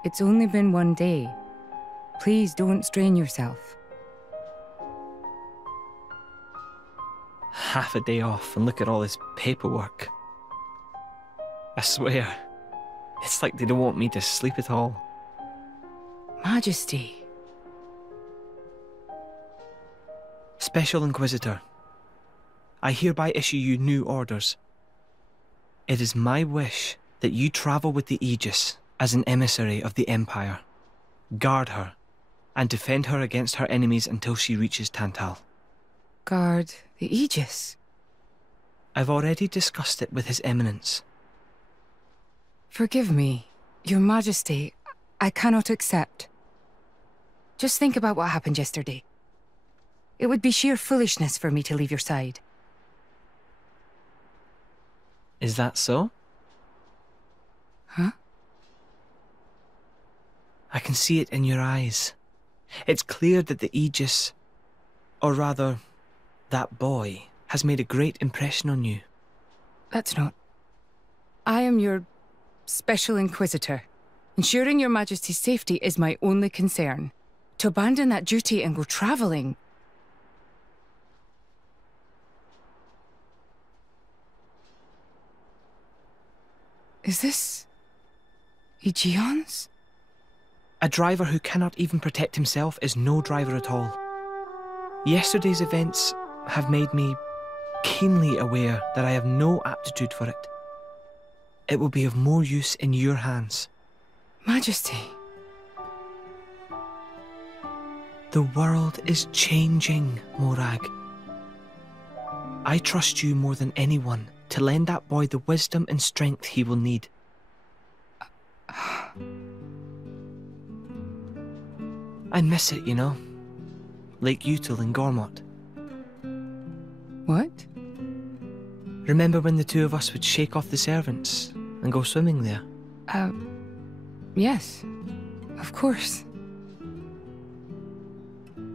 It's only been one day. Please don't strain yourself. Half a day off and look at all this paperwork. I swear, it's like they don't want me to sleep at all. Majesty. Special Inquisitor, I hereby issue you new orders. It is my wish that you travel with the Aegis as an emissary of the Empire. Guard her, and defend her against her enemies until she reaches Tantal. Guard the Aegis? I've already discussed it with His Eminence. Forgive me, Your Majesty. I cannot accept. Just think about what happened yesterday. It would be sheer foolishness for me to leave your side. Is that so? Huh? I can see it in your eyes. It's clear that the Aegis, or rather, that boy, has made a great impression on you. That's not... I am your Special Inquisitor. Ensuring Your Majesty's safety is my only concern. To abandon that duty and go traveling... Is this... Aegeon's? A driver who cannot even protect himself is no driver at all. Yesterday's events have made me keenly aware that I have no aptitude for it. It will be of more use in your hands. Majesty. The world is changing, Morag. I trust you more than anyone to lend that boy the wisdom and strength he will need. I miss it, you know. Lake Util and Gormott. What? Remember when the two of us would shake off the servants and go swimming there? Yes. Of course.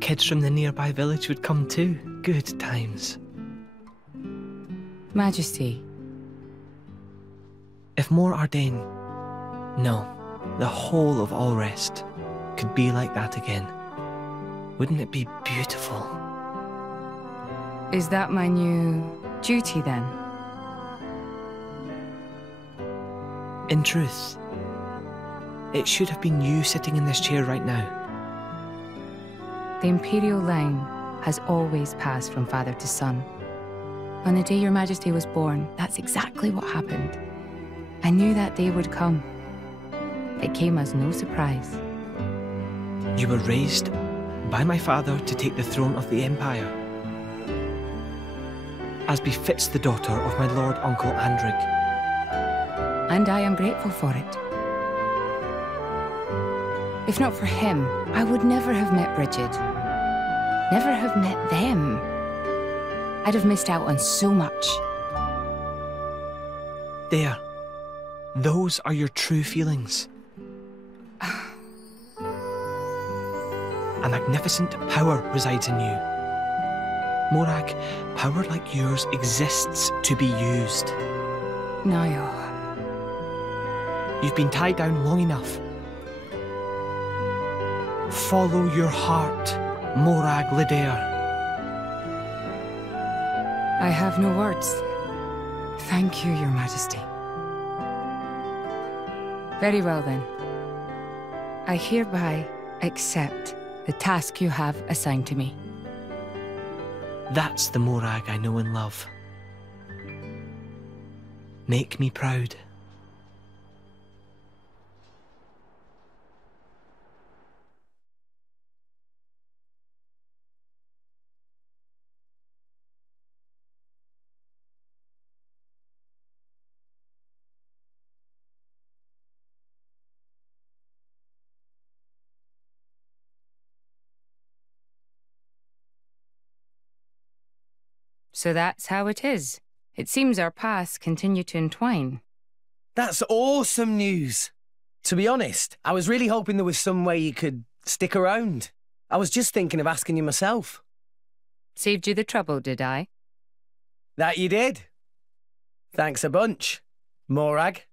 Kids from the nearby village would come too. Good times. Majesty. If more Ardain, no, the whole of Allrest, could be like that again, wouldn't it be beautiful? Is that my new duty then? In truth, it should have been you sitting in this chair right now. The Imperial line has always passed from father to son. On the day Your Majesty was born, that's exactly what happened. I knew that day would come. It came as no surprise. You were raised by my father to take the throne of the Empire, as befits the daughter of my Lord Uncle Andrig. And I am grateful for it. If not for him, I would never have met Bridget. Never have met them. I'd have missed out on so much. There. Those are your true feelings. A magnificent power resides in you. Morag, power like yours exists to be used. Niall. You've been tied down long enough. Follow your heart, Morag Lidair. I have no words. Thank you, Your Majesty. Very well then. I hereby accept the task you have assigned to me. That's the Morag I know and love. Make me proud. So that's how it is. It seems our paths continue to entwine. That's awesome news. To be honest, I was really hoping there was some way you could stick around. I was just thinking of asking you myself. Saved you the trouble, did I? That you did. Thanks a bunch, Morag.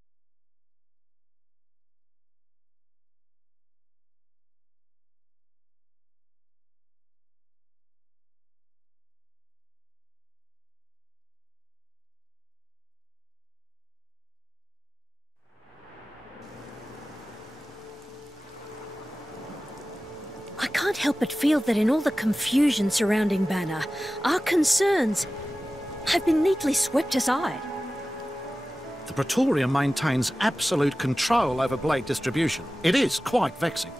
I can't help but feel that in all the confusion surrounding Banner, our concerns have been neatly swept aside. The Praetorium maintains absolute control over blade distribution. It is quite vexing.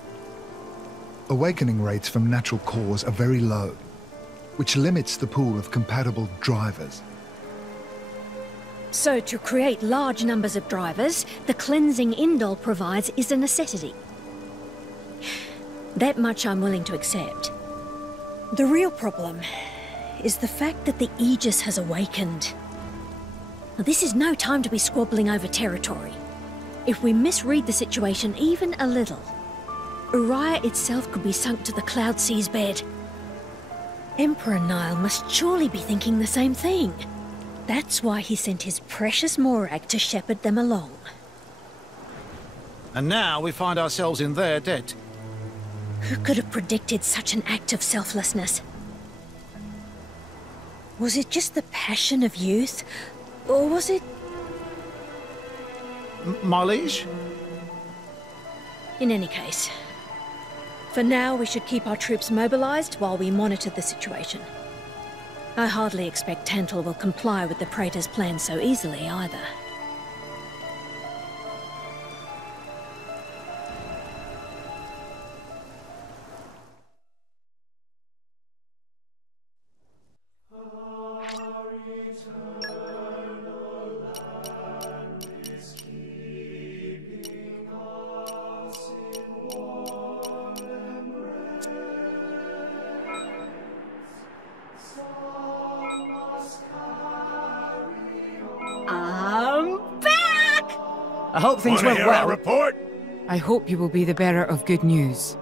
Awakening rates from natural cores are very low, which limits the pool of compatible drivers. So to create large numbers of drivers, the cleansing Indol provides is a necessity. That much I'm willing to accept. The real problem is the fact that the Aegis has awakened. Now, this is no time to be squabbling over territory. If we misread the situation even a little, Uriah itself could be sunk to the Cloud Sea's bed. Emperor Niall must surely be thinking the same thing. That's why he sent his precious Morag to shepherd them along. And now we find ourselves in their debt. Who could have predicted such an act of selflessness? Was it just the passion of youth? Or was it... My liege? In any case, for now we should keep our troops mobilized while we monitor the situation. I hardly expect Tantal will comply with the Praetor's plan so easily either. I hope things went well. Report? I hope you will be the bearer of good news.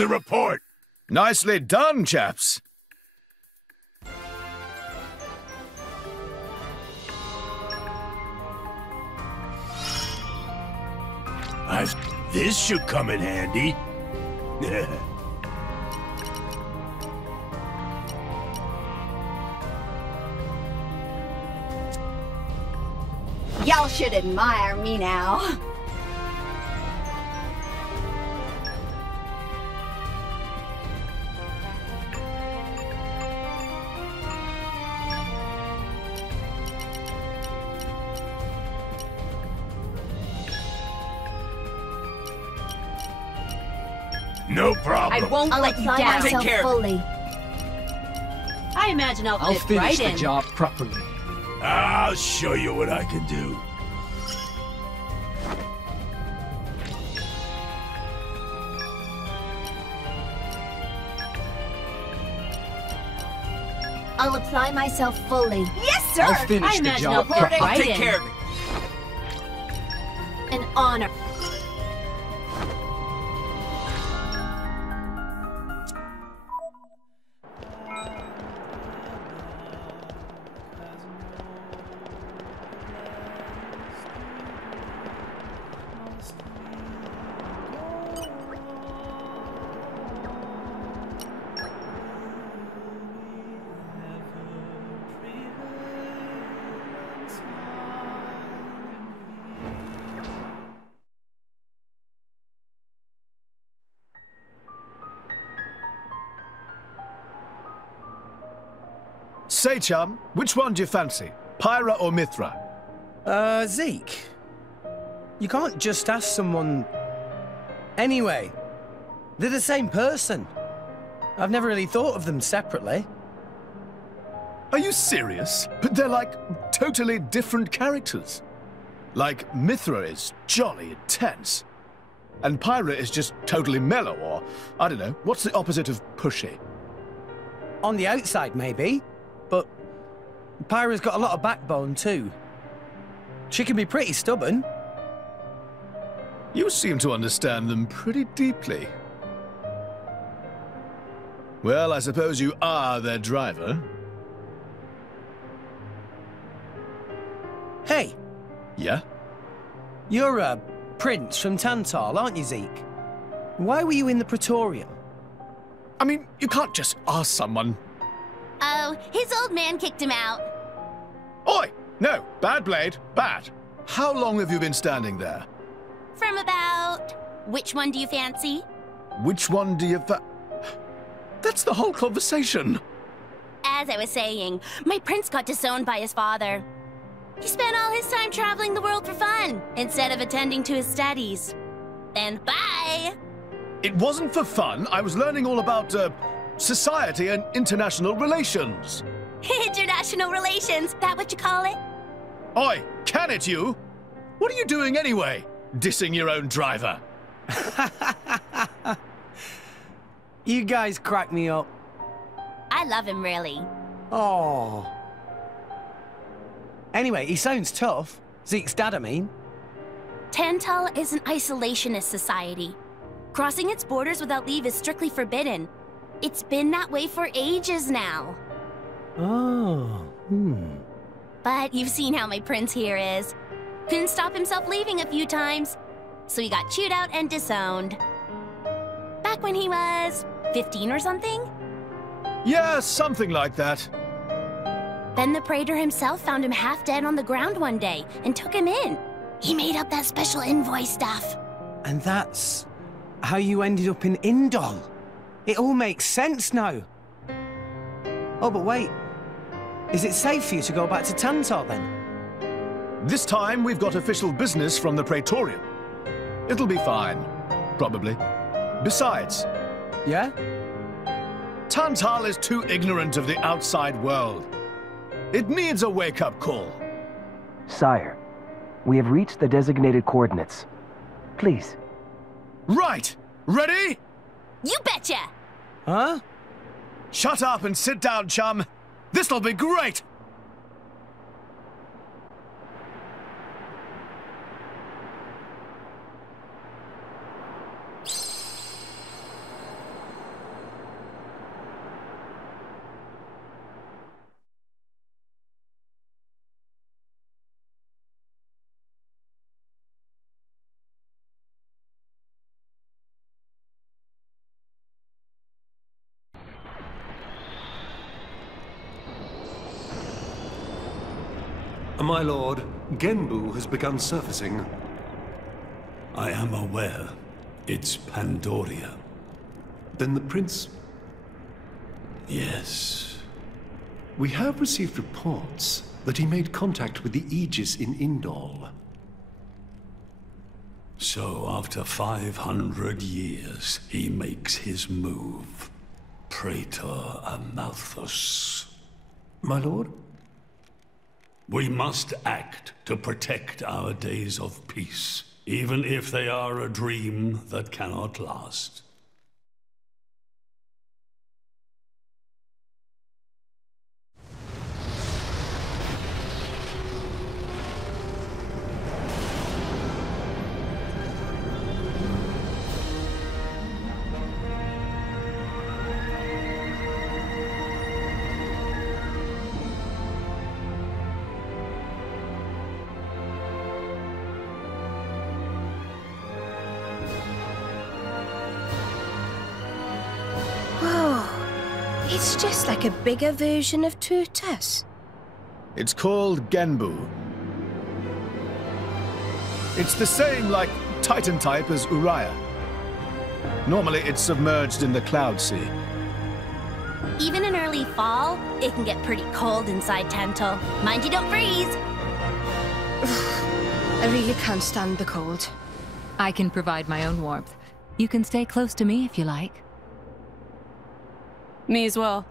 the report? Nicely done, chaps. This should come in handy. Y'all should admire me now. No problem. I won't let you down. Take care. Fully. I imagine I'll fit finish right the in. job properly. I'll show you what I can do. I'll apply myself fully. Yes, sir. I'll finish I the imagine job I'll fit properly. right I'll take in. care of it. An honor. Say, chum, which one do you fancy? Pyra or Mithra? Zeke. You can't just ask someone... Anyway, they're the same person. I've never really thought of them separately. Are you serious? But they're like totally different characters. Like, Mithra is jolly intense. And Pyra is just totally mellow, or, I don't know, what's the opposite of pushy? On the outside, maybe. But Pyra's got a lot of backbone, too. She can be pretty stubborn. You seem to understand them pretty deeply. Well, I suppose you are their driver. Hey! Yeah? You're a prince from Tantal, aren't you, Zeke? Why were you in the Praetorium? I mean, you can't just ask someone. Oh, his old man kicked him out. Oi! No, bad blade, bad. How long have you been standing there? From about... Which one do you fancy? Which one do you That's the whole conversation. As I was saying, my prince got disowned by his father. He spent all his time traveling the world for fun, instead of attending to his studies. Then bye! It wasn't for fun. I was learning all about, society and international relations. International relations, that what you call it? Oi, can it you? What are you doing anyway? Dissing your own driver. You guys crack me up. I love him, really. Oh. Anyway, he sounds tough. Zeke's dad, I mean. Tantal is an isolationist society. Crossing its borders without leave is strictly forbidden. It's been that way for ages now. Oh, But you've seen how my prince here is. Couldn't stop himself leaving a few times, so he got chewed out and disowned. Back when he was 15 or something? Yeah, something like that. Then the praetor himself found him half dead on the ground one day and took him in. He made up that special envoy stuff. And that's how you ended up in Indol. It all makes sense now. Oh, but wait. Is it safe for you to go back to Tantal, then? This time, we've got official business from the Praetorium. It'll be fine. Probably. Besides... Yeah? Tantal is too ignorant of the outside world. It needs a wake-up call. Sire, we have reached the designated coordinates. Please. Right! Ready? You betcha! Huh? Shut up and sit down, chum. This'll be great! My lord, Genbu has begun surfacing. I am aware. It's Pandoria. Then the prince... Yes. We have received reports that he made contact with the Aegis in Indol. So after 500 years, he makes his move. Praetor Amalthus. My lord? We must act to protect our days of peace, even if they are a dream that cannot last. It's just like a bigger version of Turtus. It's called Genbu. It's the same, like, Titan type as Uriah. Normally, it's submerged in the Cloud Sea. Even in early fall, it can get pretty cold inside Tantal. Mind you don't freeze! I really can't stand the cold. I can provide my own warmth. You can stay close to me if you like. Me as well.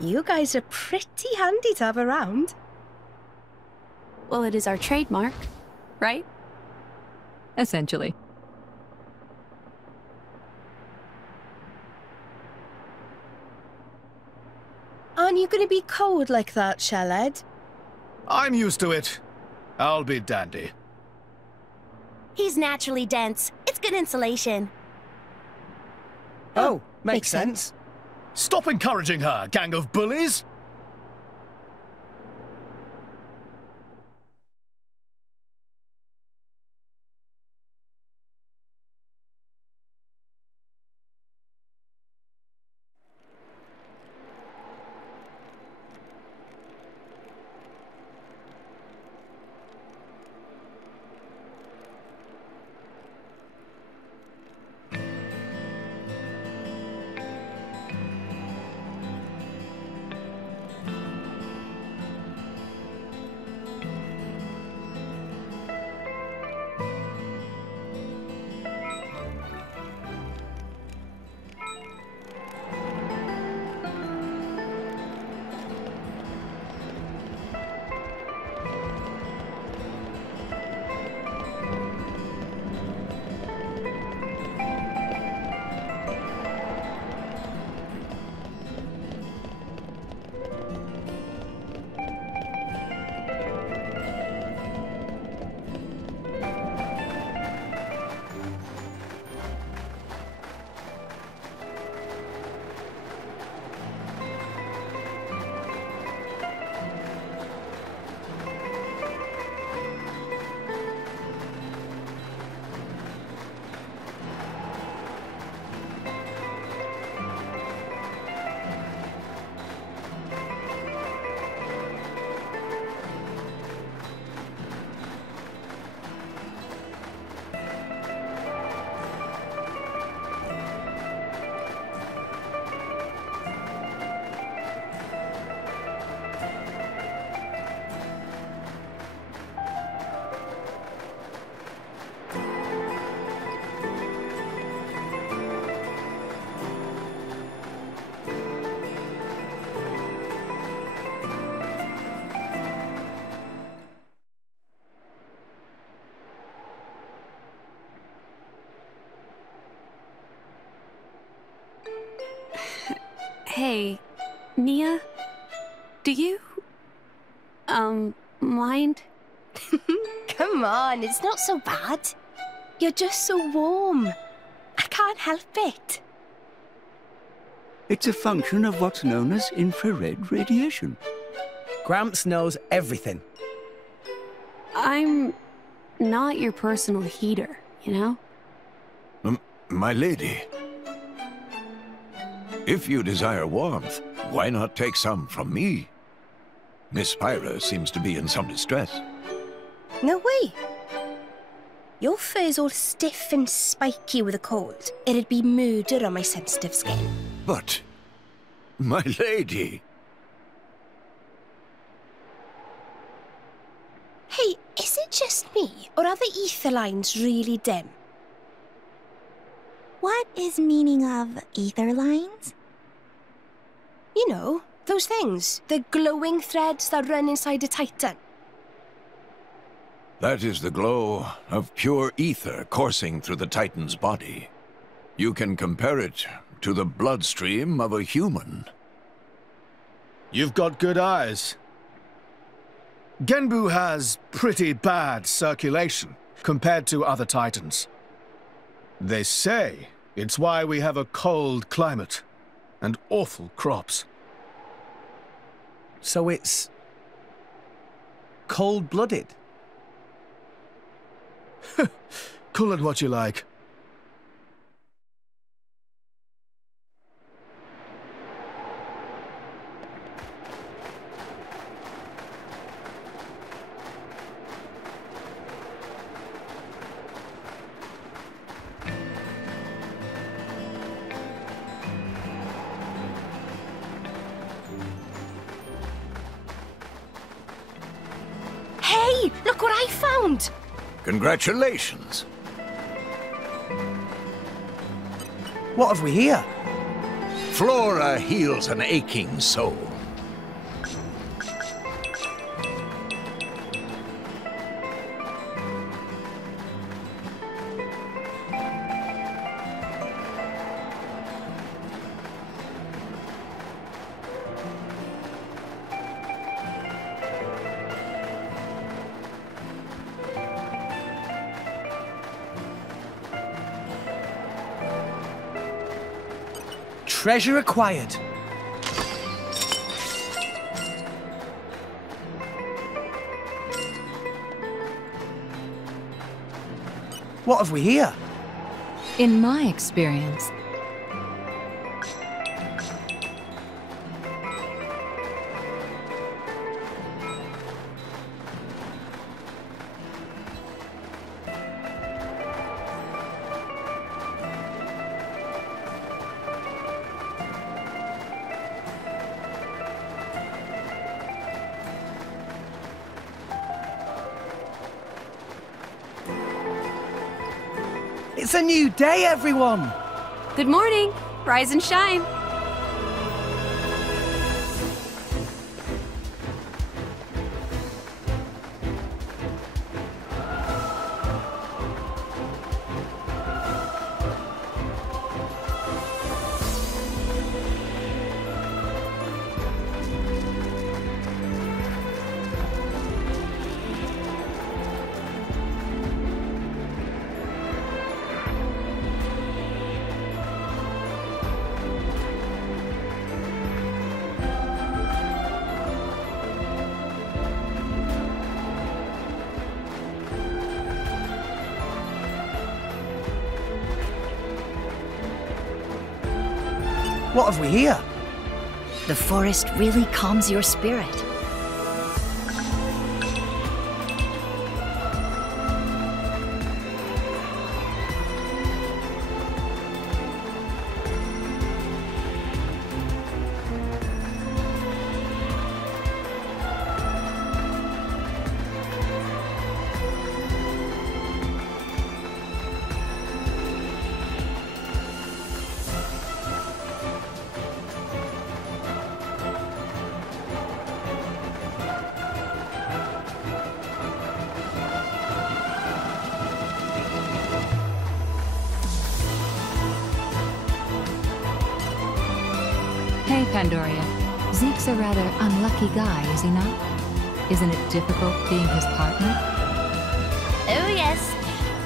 You guys are pretty handy to have around. Well, it is our trademark, right? Essentially. Aren't you going to be cold like that, Shellhead? I'm used to it. I'll be dandy. He's naturally dense. It's good insulation. Oh, makes sense. Stop encouraging her, gang of bullies! Hey, Nia? Do you... mind? Come on, it's not so bad. You're just so warm. I can't help it. It's a function of what's known as infrared radiation. Gramps knows everything. I'm not your personal heater, you know? My lady. If you desire warmth, why not take some from me? Miss Pyra seems to be in some distress. No way. Your fur's all stiff and spiky with a cold. It'd be murder on my sensitive skin. But, my lady... Hey, is it just me, or are the ether lines really dim? What is meaning of ether lines? You know, those things. The glowing threads that run inside a titan. That is the glow of pure ether coursing through the Titan's body. You can compare it to the bloodstream of a human. You've got good eyes. Genbu has pretty bad circulation compared to other Titans. They say it's why we have a cold climate and awful crops. So it's... cold-blooded? Call it what you like. Hey, look what I found! Congratulations. What have we here? Flora heals an aching soul. Treasure acquired. What have we here? In my experience, It's a new day, everyone! Good morning. Rise and shine. What have we here? The forest really calms your spirit. hey Pandoria, Zeke's a rather unlucky guy, is he not? Isn't it difficult being his partner? Oh yes,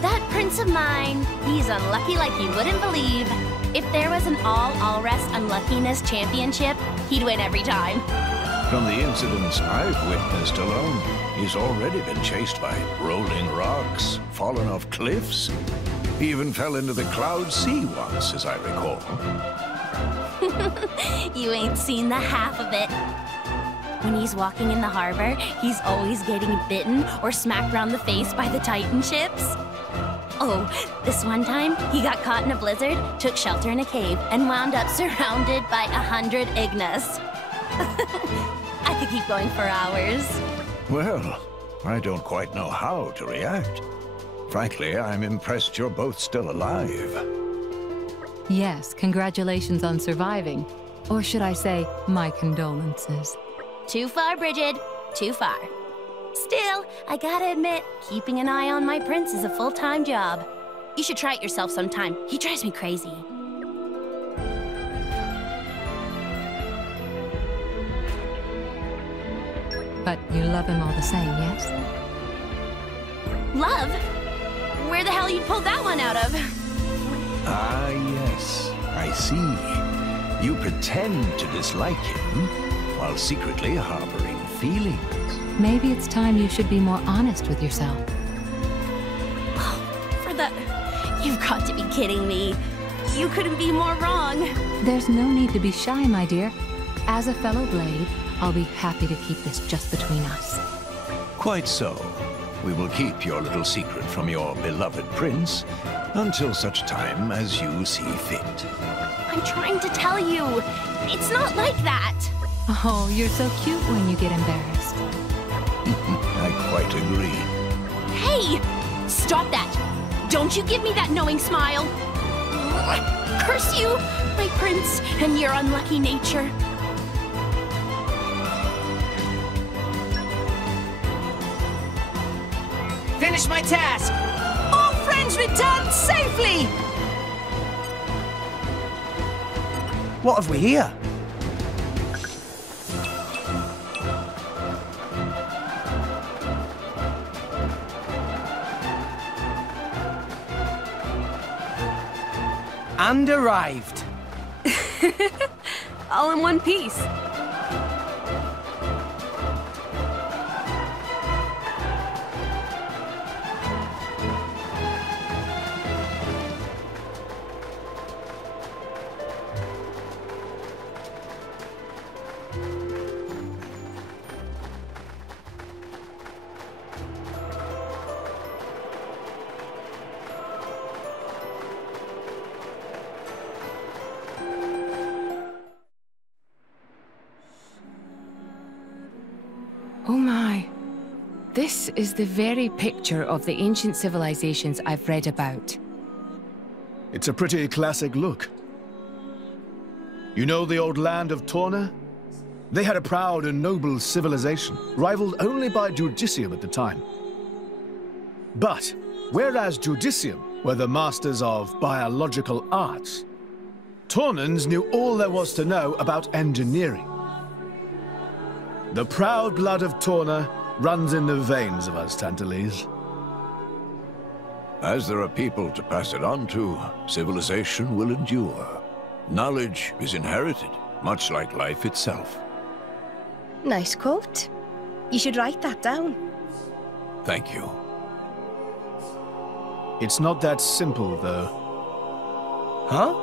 that prince of mine, he's unlucky like you wouldn't believe. If there was an all-rest unluckiness championship, he'd win every time. From the incidents I've witnessed alone, he's already been chased by rolling rocks, fallen off cliffs. He even fell into the Cloud Sea once, as I recall. You ain't seen the half of it. When he's walking in the harbor, he's always getting bitten or smacked round the face by the Titan ships. Oh, this one time, he got caught in a blizzard, took shelter in a cave, and wound up surrounded by 100 Ignis. I could keep going for hours. Well, I don't quite know how to react. Frankly, I'm impressed you're both still alive. Yes, congratulations on surviving. Or should I say, my condolences. Too far, Bridget. Too far. Still, I gotta admit, keeping an eye on my prince is a full-time job. You should try it yourself sometime. He drives me crazy. But you love him all the same, yes? Love? Where the hell you pulled that one out of? Ah, yes. I see. You pretend to dislike him, while secretly harboring feelings. Maybe it's time you should be more honest with yourself. Oh, for the... You've got to be kidding me. You couldn't be more wrong. There's no need to be shy, my dear. As a fellow Blade, I'll be happy to keep this just between us. Quite so. We will keep your little secret from your beloved prince until such time as you see fit. I'm trying to tell you. It's not like that. Oh, you're so cute when you get embarrassed. I quite agree. Hey! Stop that! Don't you give me that knowing smile! Curse you, my prince, and your unlucky nature. Finish my task! All friends returned safely! What have we here? And arrived. All in one piece. Oh my. This is the very picture of the ancient civilizations I've read about. It's a pretty classic look. You know the old land of Torna? They had a proud and noble civilization, rivaled only by Judicium at the time. But, whereas Judicium were the masters of biological arts, Tornans knew all there was to know about engineering. The proud blood of Torna runs in the veins of us Tantalese. As there are people to pass it on to, civilization will endure. Knowledge is inherited, much like life itself. Nice quote. You should write that down. Thank you. It's not that simple, though. Huh?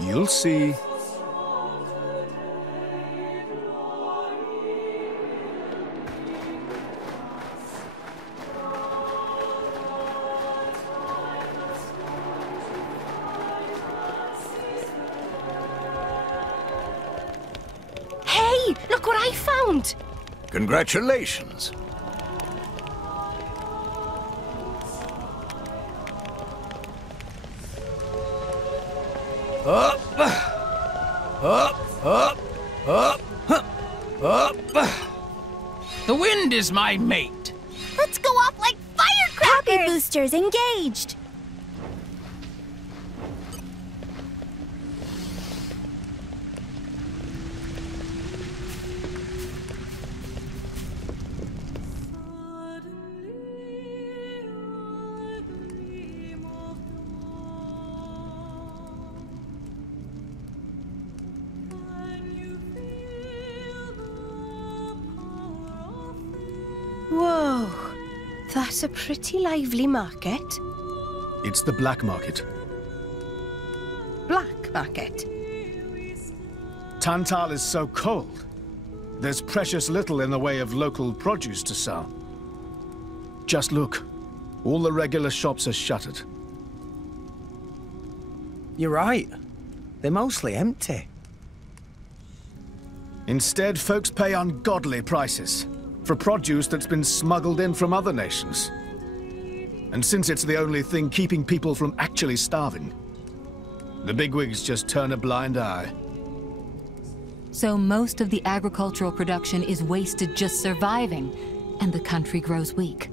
You'll see. Hey, look what I found! Congratulations. Up! Up! Up! Up! Up! The wind is my mate. Let's go off like firecrackers! Happy boosters engaged! Whoa, that's a pretty lively market. It's the black market. market. Tantal is so cold. There's precious little in the way of local produce to sell. Just look. All the regular shops are shuttered. You're right. They're mostly empty. Instead, folks pay ungodly prices for produce that's been smuggled in from other nations. And since it's the only thing keeping people from actually starving, the bigwigs just turn a blind eye. So most of the agricultural production is wasted just surviving, and the country grows weak.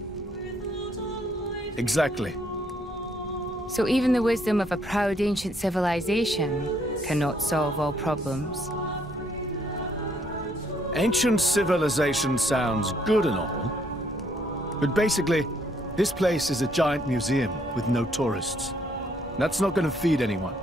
Exactly. So even the wisdom of a proud ancient civilization cannot solve all problems. Ancient civilization sounds good and all, but basically, this place is a giant museum with no tourists. That's not going to feed anyone.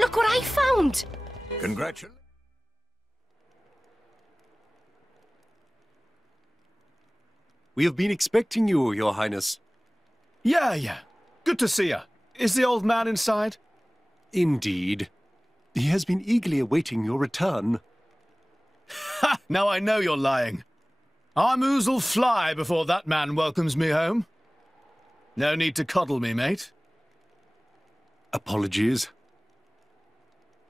Look what I found! Congratulations. We have been expecting you, Your Highness. Yeah. Good to see you. Is the old man inside? Indeed. He has been eagerly awaiting your return. Ha! Now I know you're lying. Our moos'll fly before that man welcomes me home. No need to coddle me, mate. Apologies.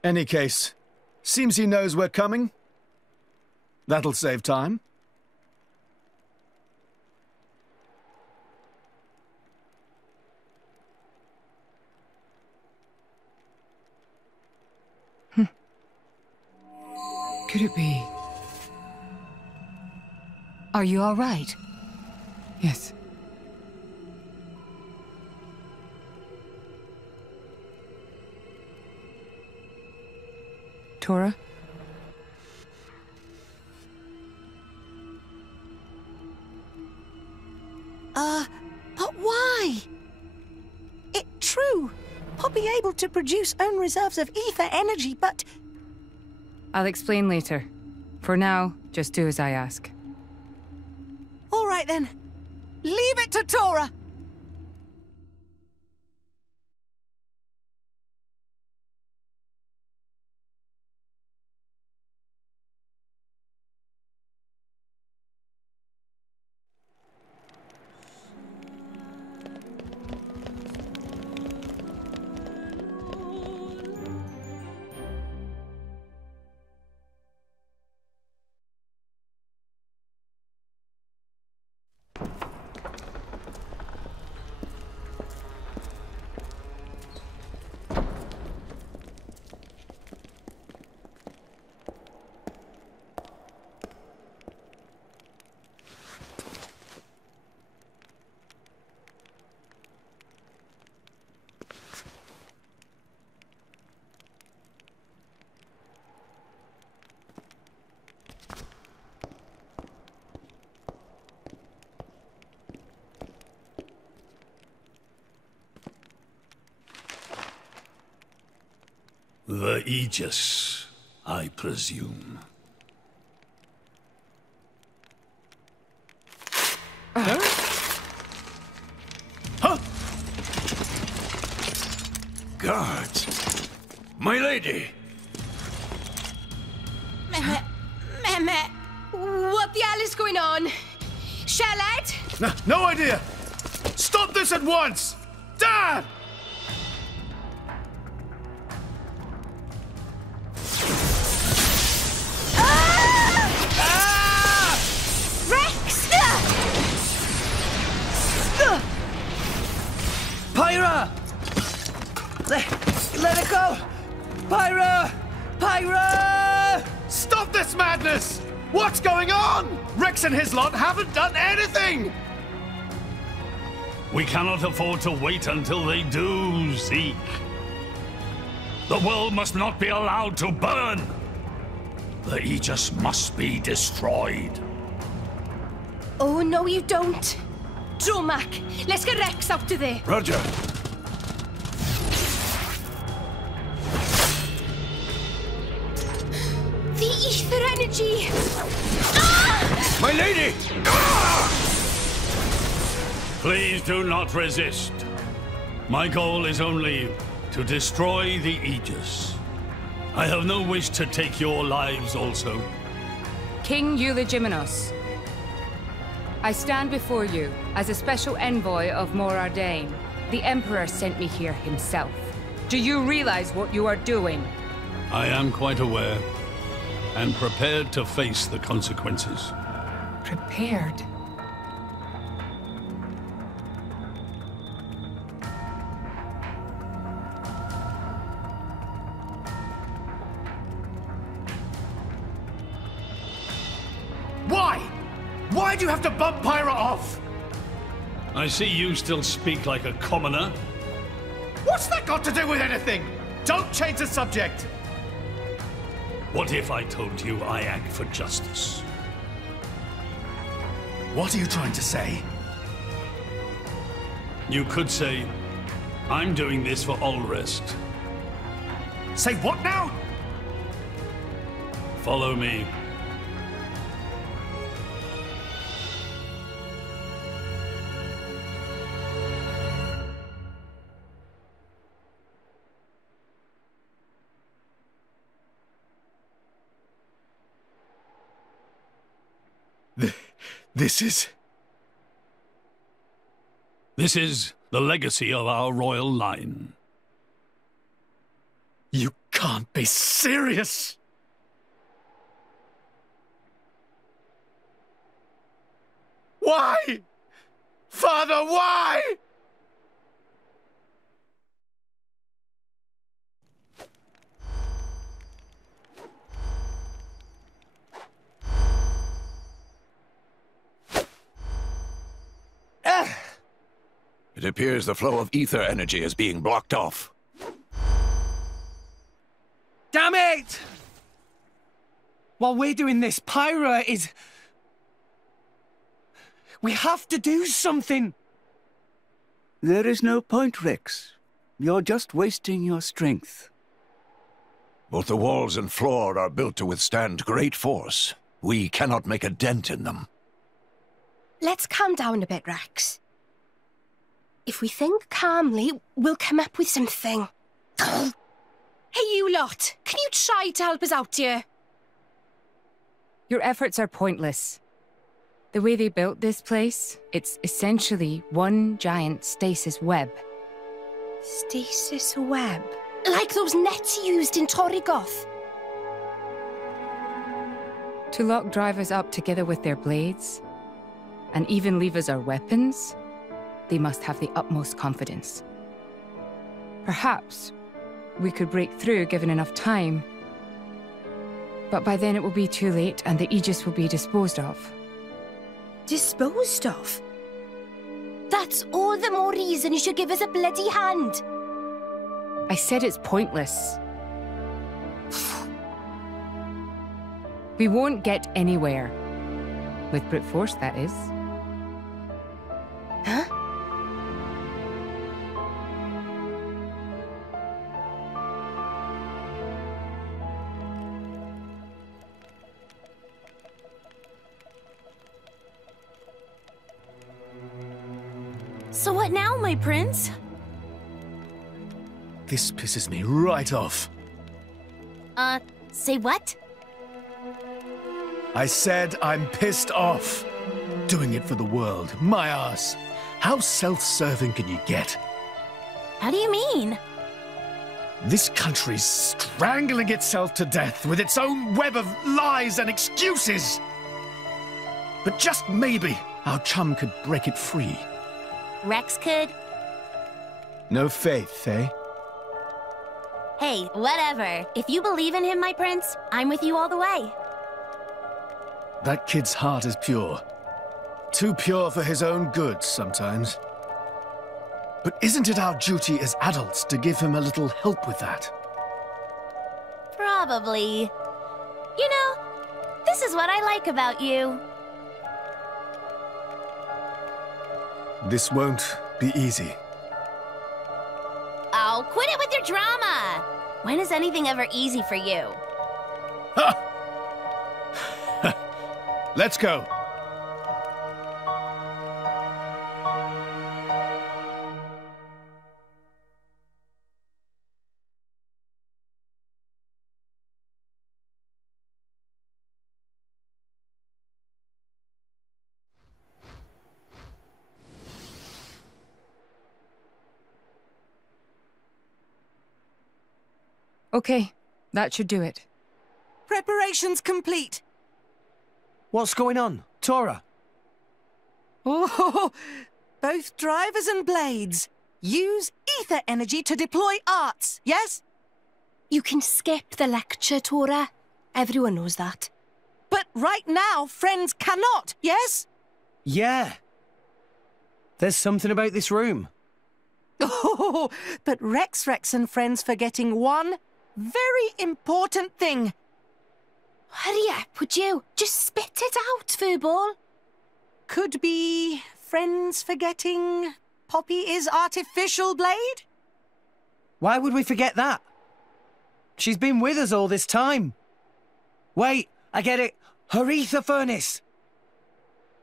Any case, seems he knows we're coming. That'll save time. Could it be? Are you all right? Yes. Tora? But why? It's true. I'll be able to produce own reserves of ether energy, but... I'll explain later. For now, just do as I ask. All right then. Leave it to Tora. The Aegis, I presume. Guards! My lady! Mehmet, what the hell is going on? Charlotte? No idea! Stop this at once! Dad! What's going on? Rex and his lot haven't done anything! We cannot afford to wait until they do, Zeke. The world must not be allowed to burn. The Aegis must be destroyed. Oh, no you don't. Dromac, let's get Rex out of there. Roger. The ether energy! Ah! My lady! Please do not resist. My goal is only to destroy the Aegis. I have no wish to take your lives also. King Eulegimenos, I stand before you as a special envoy of Morardain. The Emperor sent me here himself. Do you realize what you are doing? I am quite aware, and prepared to face the consequences. Prepared? Why? Why do you have to bump Pyra off? I see you still speak like a commoner. What's that got to do with anything? Don't change the subject. What if I told you I act for justice? What are you trying to say? You could say, I'm doing this for Ulrest. Say what now? Follow me. This is the legacy of our royal line. You can't be serious! Why? Father, why? It appears the flow of ether energy is being blocked off. Damn it! While we're doing this, Pyra is... We have to do something! There is no point, Rex. You're just wasting your strength. Both the walls and floor are built to withstand great force. We cannot make a dent in them. Let's calm down a bit, Rex. If we think calmly, we'll come up with something. Hey, you lot! Can you try to help us out here? Your efforts are pointless. The way they built this place, it's essentially one giant stasis web. Stasis web? Like those nets used in Torrigoth? To lock drivers up together with their blades, and even leave us our weapons, they must have the utmost confidence. Perhaps we could break through given enough time, but by then it will be too late and the Aegis will be disposed of. Disposed of? That's all the more reason you should give us a bloody hand. I said it's pointless. We won't get anywhere. With brute force, that is. Huh? So what now, my prince? This pisses me right off. Say what? I said I'm pissed off. Doing it for the world, my ass. How self-serving can you get? How do you mean? This country's strangling itself to death with its own web of lies and excuses. But just maybe our chum could break it free. Rex could? No faith, eh? Hey, whatever. If you believe in him, my prince, I'm with you all the way. That kid's heart is pure. Too pure for his own good sometimes. But isn't it our duty as adults to give him a little help with that? Probably. You know, this is what I like about you. This won't be easy. Oh, quit it with your drama! When is anything ever easy for you? Let's go. Okay, that should do it. Preparations complete. What's going on, Tora? Oh, both drivers and blades. Use ether energy to deploy arts, yes? You can skip the lecture, Tora. Everyone knows that. But right now, friends cannot, yes? Yeah. There's something about this room. Oh, but Rex and friends forgetting one very important thing. Hurry up, would you? Just spit it out, Furball. Could be friends forgetting Poppy is artificial blade? Why would we forget that? She's been with us all this time. Wait, I get it. Her ether furnace.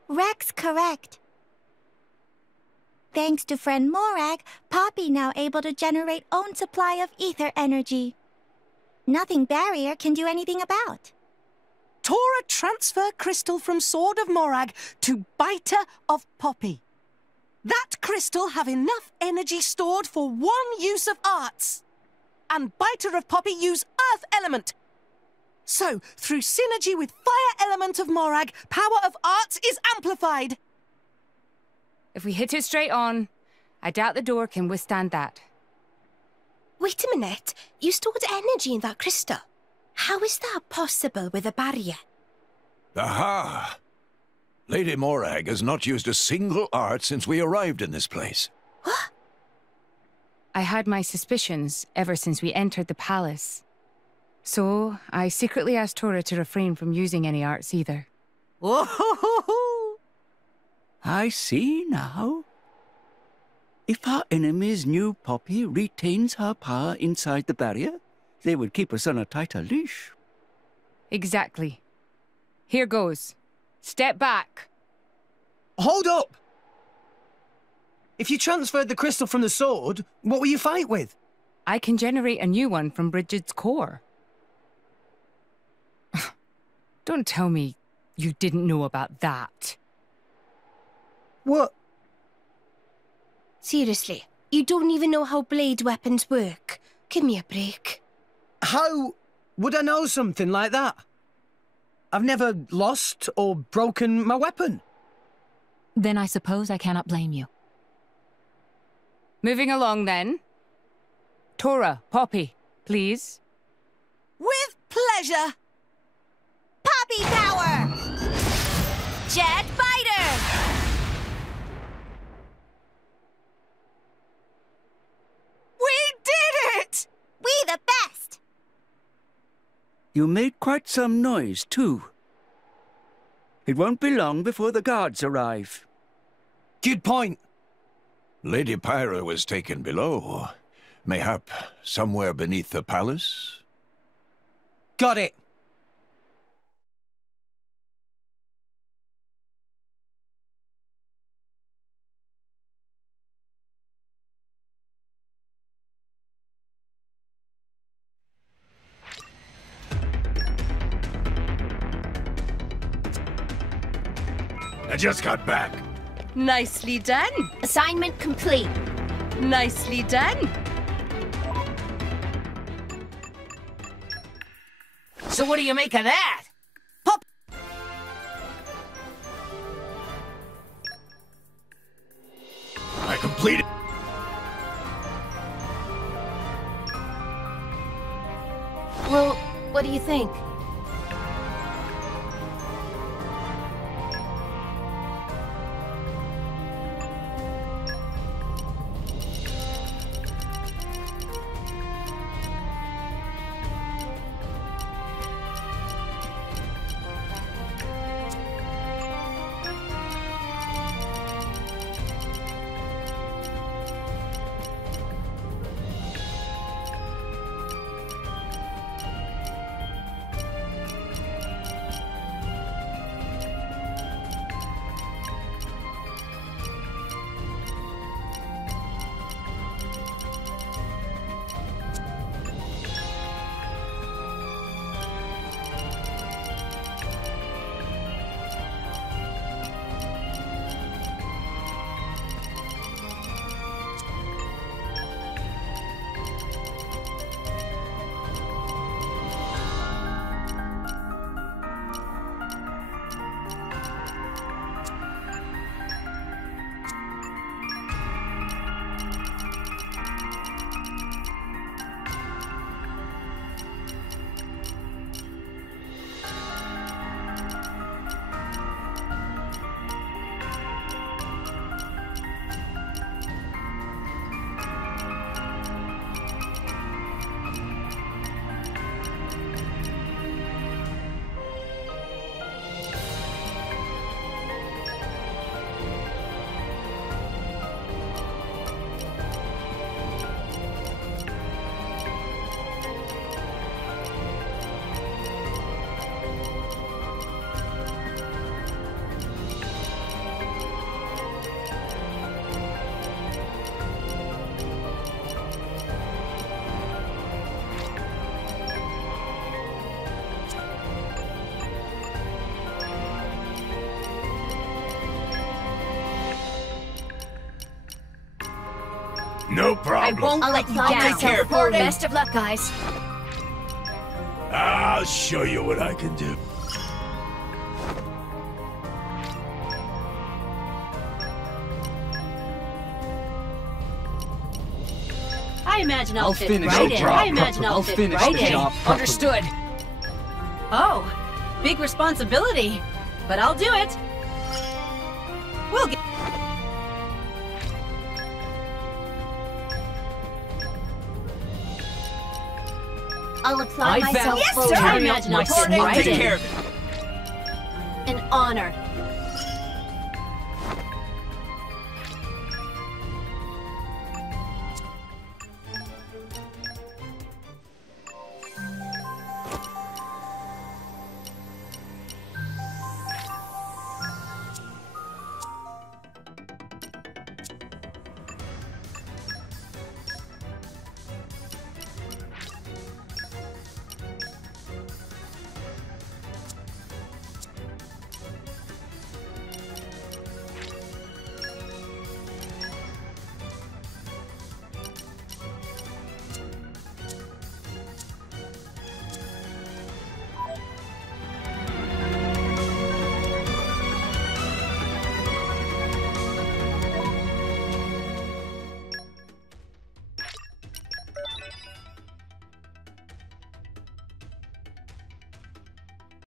Rex correct. Thanks to friend Morag, Poppy now able to generate own supply of ether energy. Nothing Barrier can do anything about. Tora transfer crystal from Sword of Morag to Biter of Poppy. That crystal have enough energy stored for one use of arts. And Biter of Poppy use Earth Element. So, through synergy with Fire Element of Morag, power of arts is amplified. If we hit it straight on, I doubt the door can withstand that. Wait a minute. You stored energy in that crystal. How is that possible with a barrier? Aha! Lady Morag has not used a single art since we arrived in this place. What? I had my suspicions ever since we entered the palace. So, I secretly asked Tora to refrain from using any arts either. Whoa! I see now. If our enemies knew Poppy retains her power inside the barrier, they would keep us on a tighter leash. Exactly. Here goes. Step back. Hold up! If you transferred the crystal from the sword, what will you fight with? I can generate a new one from Bridget's core. Don't tell me you didn't know about that. What? Seriously, you don't even know how blade weapons work. Give me a break. How would I know something like that? I've never lost or broken my weapon. Then I suppose I cannot blame you. Moving along then. Tora, Poppy, please. With pleasure! Poppy power! Jet Biter! We did it! We the best! You made quite some noise, too. It won't be long before the guards arrive. Good point. Lady Pyra was taken below. Mayhap somewhere beneath the palace? Got it. I just got back. Nicely done. Assignment complete. Nicely done. So what do you make of that? Pop! I completed. Well, what do you think? No I problem. won't let you down. Take care of it. Best of luck, guys. I'll show you what I can do. I imagine I'll fit finish right the in. job I imagine I'll fit finish right the in. job properly. Understood. Oh, big responsibility. But I'll do it. We'll get... I'll apply myself Yes, fully. sir. I imagine I'll fit right Take in. care of it. An honor.